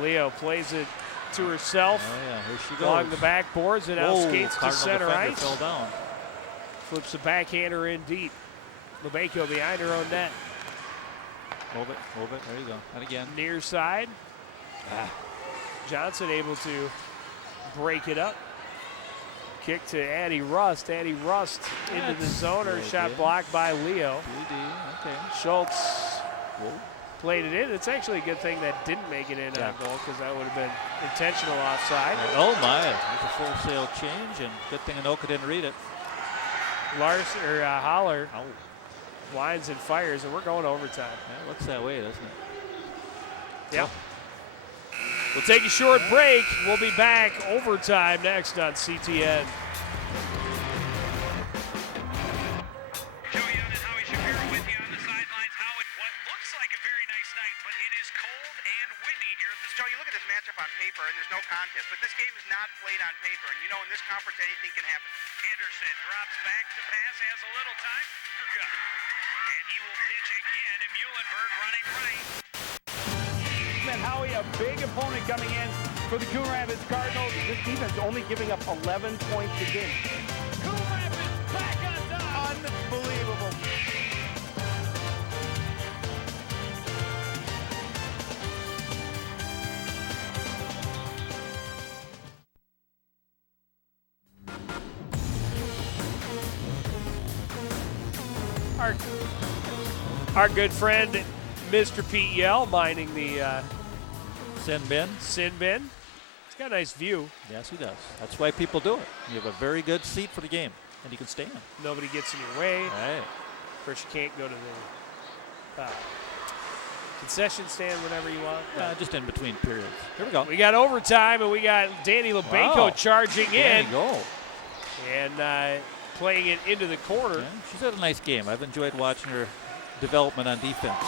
Leo plays it to herself. Oh yeah, here she goes. Along the backboards and now skates to center ice. Fell down. Flips the backhander in deep. Lebeko behind her own net. Move it. There you go. And again. Near side. Johnson able to break it up. Kick to Addie Rust. Addie Rust into the zone. Her shot blocked by Leo. Okay. Schultz played it in. It's actually a good thing that didn't make it in on goal because that would have been intentional offside. Oh my, there's a full sail change, and good thing Anoka didn't read it. Holler winds and fires, and we're going overtime. Yeah, it looks that way, doesn't it? Yep. We'll take a short break. We'll be back overtime next on CTN. On paper, and there's no contest, but this game is not played on paper, and you know in this conference anything can happen. Anderson drops back to pass, has a little time, and he will pitch again, and Muhlenberg running right. And Howie, a big opponent coming in for the Coon Rapids Cardinals. This defense only giving up 11 points a game. Coon Rapids back on top. Unbelievable. Our good friend, Mr. Pete Yell, minding the sin bin. He's got a nice view. Yes, he does. That's why people do it. You have a very good seat for the game, and you can stand. Nobody gets in your way. Right. Of course, you can't go to the concession stand whenever you want. Just in between periods. Here we go. We got overtime, and we got Danny Lebeko charging in. Go. And playing it into the corner. Yeah, she's had a nice game. I've enjoyed watching her development on defense.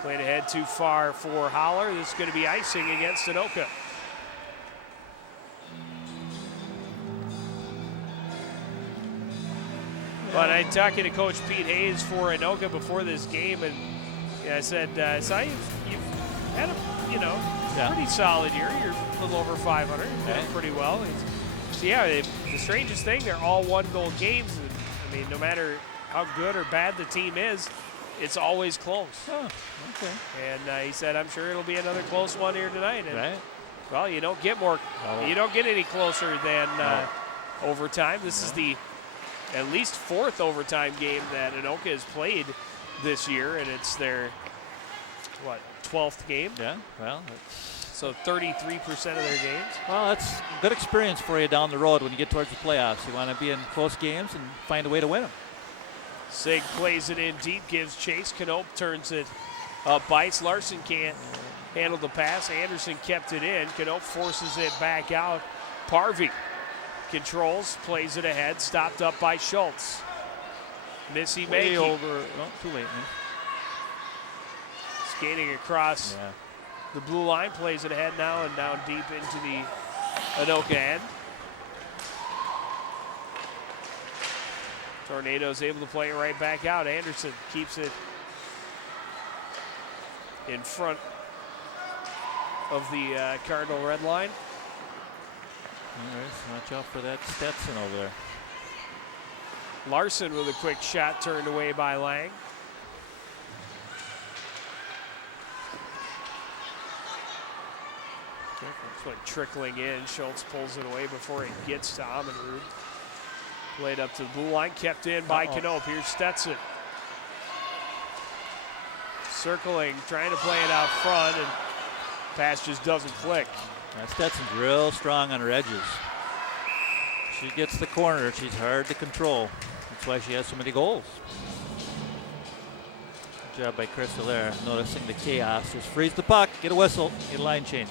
Played ahead too far for Holler. This is going to be icing against Anoka. But I talking to Coach Pete Hayes for Anoka before this game, and I said, "Si, you've had a pretty solid year. You're a little over 500, doing pretty well." So the strangest thing, they're all 1-goal games. And, I mean, no matter how good or bad the team is, it's always close. Oh, okay. And he said, "I'm sure it'll be another close one here tonight." And, right. well, you don't get any closer than overtime. This is the at least 4th overtime game that Anoka has played this year, and it's their 12th game. Yeah. Well, so 33% of their games. Well, that's good experience for you down the road when you get towards the playoffs. You want to be in close games and find a way to win them. Sig plays it in deep, gives chase. Knope turns it up, bites. Larson can't handle the pass. Anderson kept it in. Knope forces it back out. Parvey controls, plays it ahead, stopped up by Schultz. Missy May over. Oh, too late, man. Skating across the blue line, plays it ahead now and down deep into the Anoka end. Tornadoes able to play it right back out. Anderson keeps it in front of the Cardinal red line. All right, watch out for that Stetson over there. Larson with a quick shot turned away by Lang. This one trickling in. Schultz pulls it away before it gets to Amanrud. Played up to the blue line, kept in by Knope. Here's Stetson. Circling, trying to play it out front, and pass just doesn't click. Stetson's real strong on her edges. She gets the corner, she's hard to control. That's why she has so many goals. Good job by Crystal there, noticing the chaos. Just freeze the puck, get a whistle, get a line change.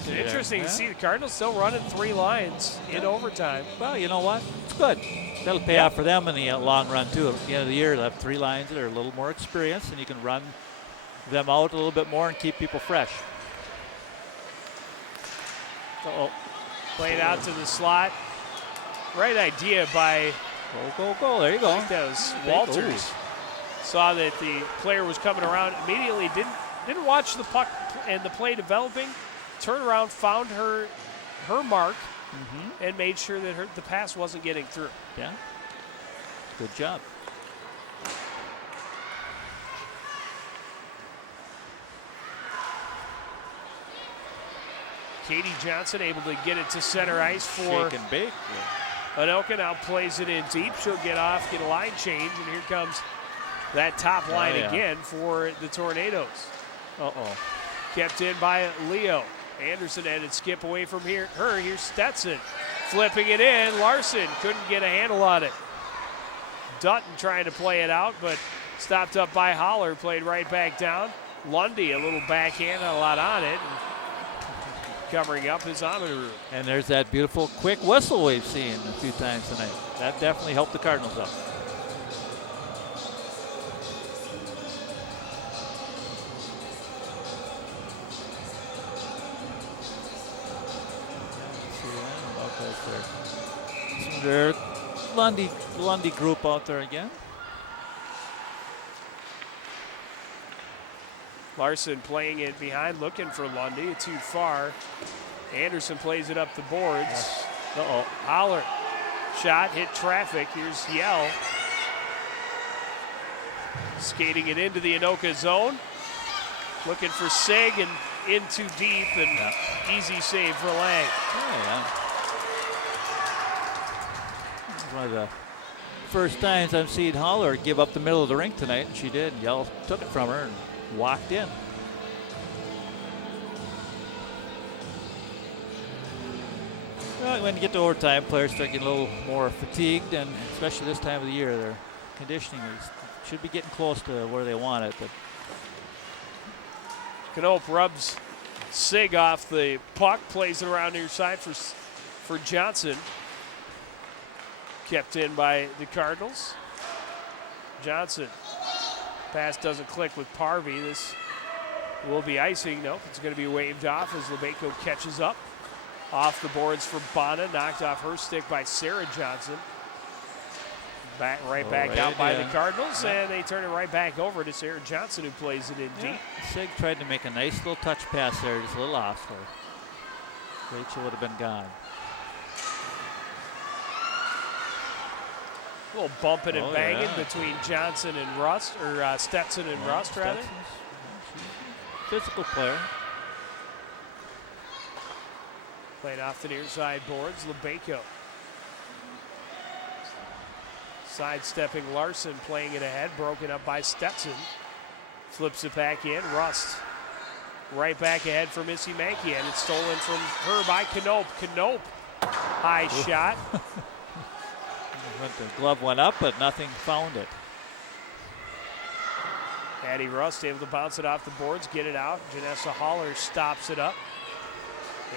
It's interesting to see the Cardinals still running 3 lines in overtime. Well, you know what? It's good. That'll pay off for them in the long run, too. At the end of the year, they'll have 3 lines that are a little more experienced, and you can run them out a little bit more and keep people fresh. Played out to the slot. Right idea by... Go. There you go. I think that was Walters. Saw that the player was coming around. Immediately didn't watch the puck and the play developing. Turned around, found her mark, and made sure that the pass wasn't getting through. Yeah. Good job. Katie Johnson able to get it to center ice for Shake and bake. Anoka. Now plays it in deep. She'll get off, get a line change, and here comes that top line again for the Tornadoes. Kept in by Leo. Anderson had it skip away from her. Here's Stetson flipping it in. Larson couldn't get a handle on it. Dutton trying to play it out, but stopped up by Holler. Played right back down. Lundy, a little backhand, not a lot on it. Covering up his Amanrud. And there's that beautiful quick whistle we've seen a few times tonight. That definitely helped the Cardinals up. There's Lundy group out there again. Larson playing it behind, looking for Lundy. Too far. Anderson plays it up the boards. Holler. Shot, hit traffic. Here's Yell. Skating it into the Anoka zone. Looking for Sig and in too deep, and easy save for Lang. One of the first times I've seen Holler give up the middle of the rink tonight, and she did. Yell took it from her and walked in. Well, when you get to overtime, players start getting a little more fatigued, and especially this time of the year, their conditioning should be getting close to where they want it. But Knope rubs Sig off the puck, plays it around near side for Johnson. Kept in by the Cardinals. Johnson. Pass doesn't click with Parvey. This will be icing. Nope, it's going to be waved off as Lebeco catches up. Off the boards for Bonna, knocked off her stick by Sarah Johnson. Back out by the Cardinals, and they turn it right back over to Sarah Johnson, who plays it in deep. Sig tried to make a nice little touch pass there, just a little off. So Rachel would have been gone. A little bumping and banging between Johnson and Rust, or Stetson and Rust, rather. Physical player. Playing off the near side boards, Lebeco. Sidestepping Larson, playing it ahead, broken up by Stetson. Flips it back in, Rust. Right back ahead for Missy Mankey, and it's stolen from her by Knope. Knope, high shot. The glove went up, but nothing found it. Addie Rust able to bounce it off the boards, get it out. Janessa Haller stops it up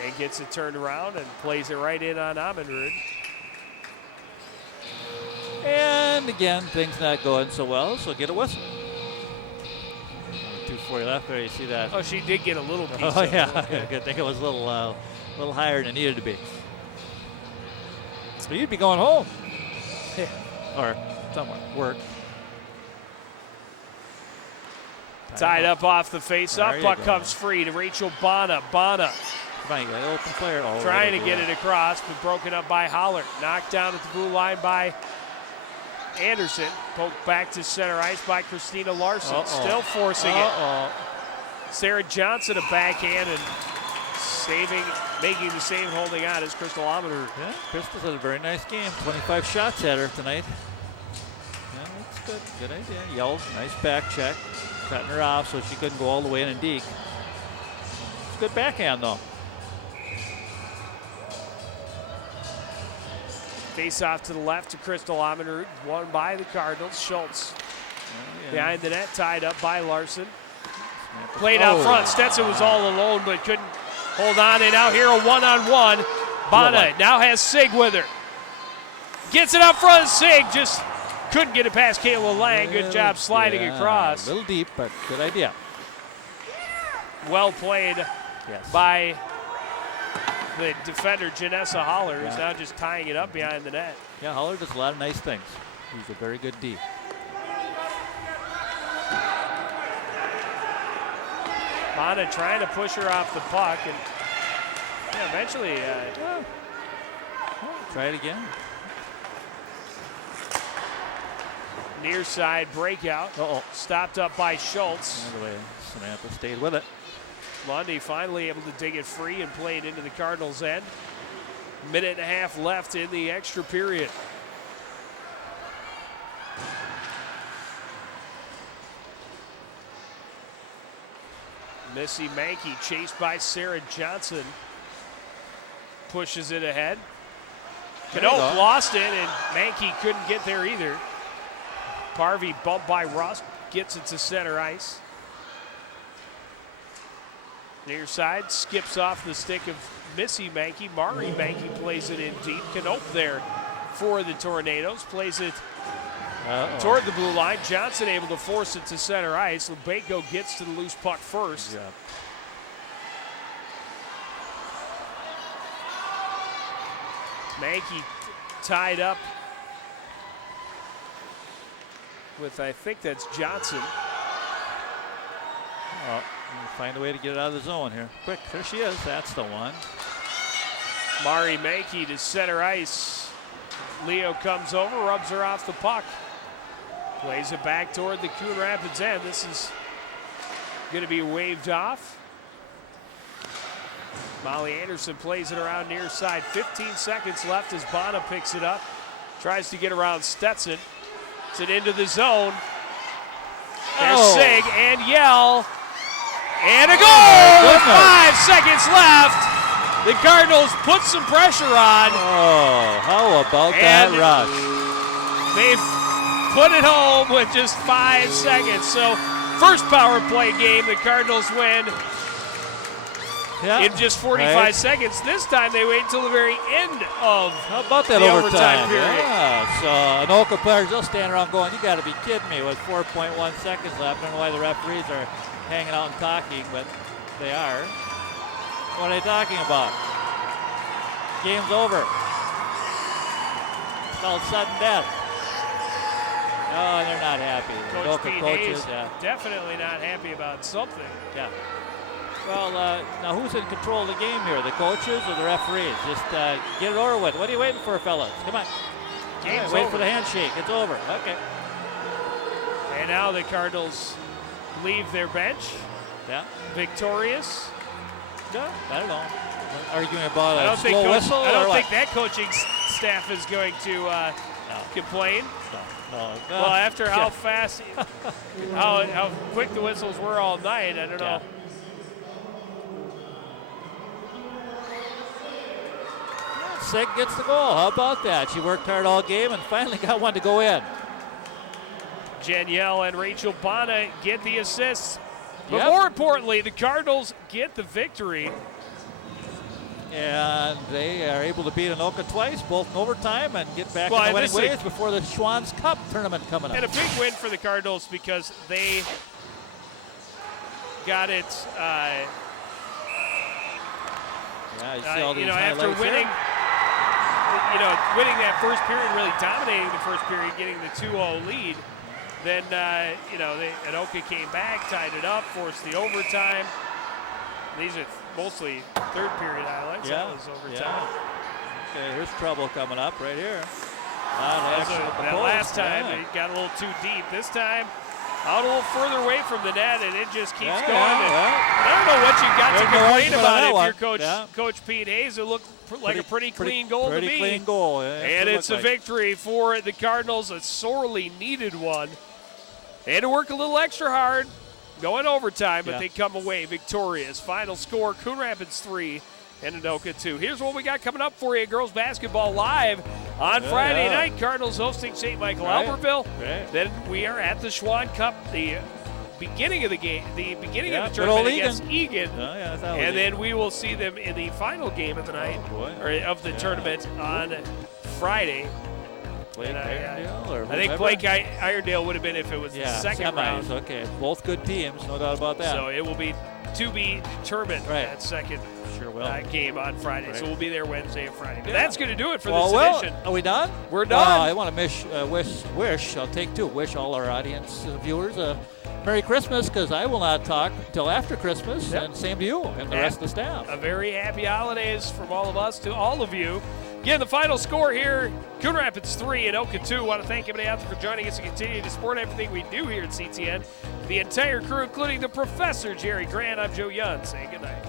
and gets it turned around and plays it right in on Amundrud. And again, things not going so well, so get a whistle. 2:40 left there, you see that. Oh, she did get a little piece. Oh, yeah. I think it was a little higher than it needed to be. So you'd be going home. Or somewhere, work. Tied up off the face-off. Puck comes free to Rachel Bonna. Bonna. Come on, you got an open player. Trying to get it across, but broken up by Holler. Knocked down at the blue line by Anderson. Poked back to center ice by Christina Larson. Still forcing it. Sarah Johnson a backhand and making the save, holding on is Crystal Amundrud. Yeah, Crystal's had a very nice game. 25 shots at her tonight. Yeah, that's good. Good idea. Yelled, nice back check. Cutting her off so she couldn't go all the way in and deke. It's a good backhand, though. Face off to the left to Crystal Amundrud. Won by the Cardinals. Schultz behind the net, tied up by Larson. Played out front. Stetson was all alone, but couldn't hold on. And out here, a one-on-one. Bonna now has Sig with her. Gets it up front. Sig just couldn't get it past Kayla Lang. Good job sliding across. A little deep, but good idea. Well played by the defender, Janessa Holler, who's now just tying it up behind the net. Yeah, Holler does a lot of nice things. He's a very good D. Bonna trying to push her off the puck, and eventually try it again. Near side breakout. Stopped up by Schultz. Another way, Samantha stayed with it. Lundy finally able to dig it free and play it into the Cardinals' end. Minute and a half left in the extra period. Missy Mankey chased by Sarah Johnson. Pushes it ahead. Knope lost it, and Mankey couldn't get there either. Parvey bumped by Rust, gets it to center ice. Near side, skips off the stick of Missy Mankey. Mari Mankey plays it in deep. Knope there for the Tornadoes. Plays it toward the blue line. Johnson able to force it to center ice. Lebeco gets to the loose puck first. Yeah. Mankey tied up with, I think that's Johnson. Find a way to get it out of the zone here. Quick, there she is. That's the one. Mari Mankey to center ice. Leo comes over, rubs her off the puck. Plays it back toward the Coon Rapids end. This is going to be waved off. Molly Anderson plays it around near side. 15 seconds left as Bonna picks it up. Tries to get around Stetson. It's it into the zone. There's Sig and Yell. And a goal with 5 seconds left. The Cardinals put some pressure on. Oh, how about that rush? They've put it home with just 5 seconds. So first power play game, the Cardinals win in just 45 seconds. This time they wait until the very end of How about that the overtime period. Yeah, so Anoka players, they'll stand around going, you got to be kidding me with 4.1 seconds left. I don't know why the referees are hanging out and talking, but they are. What are they talking about? game's over. It's called sudden death. No, they're not happy. Coach Pete coaches, Hayes definitely not happy about something. Yeah. Well, now who's in control of the game here? The coaches or the referees? Just get it over with. What are you waiting for, fellas? Come on. Game's wait over. for the handshake. It's over. Okay. And now the Cardinals leave their bench. Yeah. Victorious. Yeah. I don't know. Arguing about I a don't think slow whistle I don't or think what? that coaching staff is going to complain. No. Well, after how fast, how quick the whistles were all night, I don't know. Sig gets the goal. How about that? She worked hard all game and finally got one to go in. Danielle and Rachel Bana get the assists. But more importantly, the Cardinals get the victory. And they are able to beat Anoka twice, both in overtime, and get back in the winning ways before the Schwann's Cup tournament coming up. And a big win for the Cardinals because they got it. After winning, winning that first period, really dominating the first period, getting the 2-0 lead. Then Anoka came back, tied it up, forced the overtime. These are mostly third period highlights. Yeah. That was overtime. Okay, here's trouble coming up right here. That last time it got a little too deep. This time out a little further away from the net, and it just keeps going. I don't know what you've got to complain about if you're Coach Pete Hayes. It looked like a pretty clean goal to me. Pretty clean goal. And it's a victory for the Cardinals, a sorely needed one. They had to work a little extra hard, going overtime, but they come away victorious. Final score, Coon Rapids 3 and Anoka 2. Here's what we got coming up for you. Girls basketball live on Friday night. Cardinals hosting St. Michael Albertville. Then we are at the Schwann Cup, the beginning of the game, the beginning of the tournament against Egan. And then we will see them in the final game of the night, or of the tournament on Friday. I think Blake Irondale would have been if it was the second round. Okay, both good teams, no doubt about that. So it will be to be determined that second game on Friday. So we'll be there Wednesday and Friday. But that's going to do it for this edition. Are we done? We're done. I want to I'll take two. Wish all our audience viewers a Merry Christmas, because I will not talk until after Christmas, and same to you and the rest of the staff. A very happy holidays from all of us to all of you. Again, the final score here, Coon Rapids 3 and Anoka 2. I want to thank everybody out there for joining us and continue to support everything we do here at CTN. The entire crew, including the Professor Jerry Grant, I'm Joe Young, saying good night.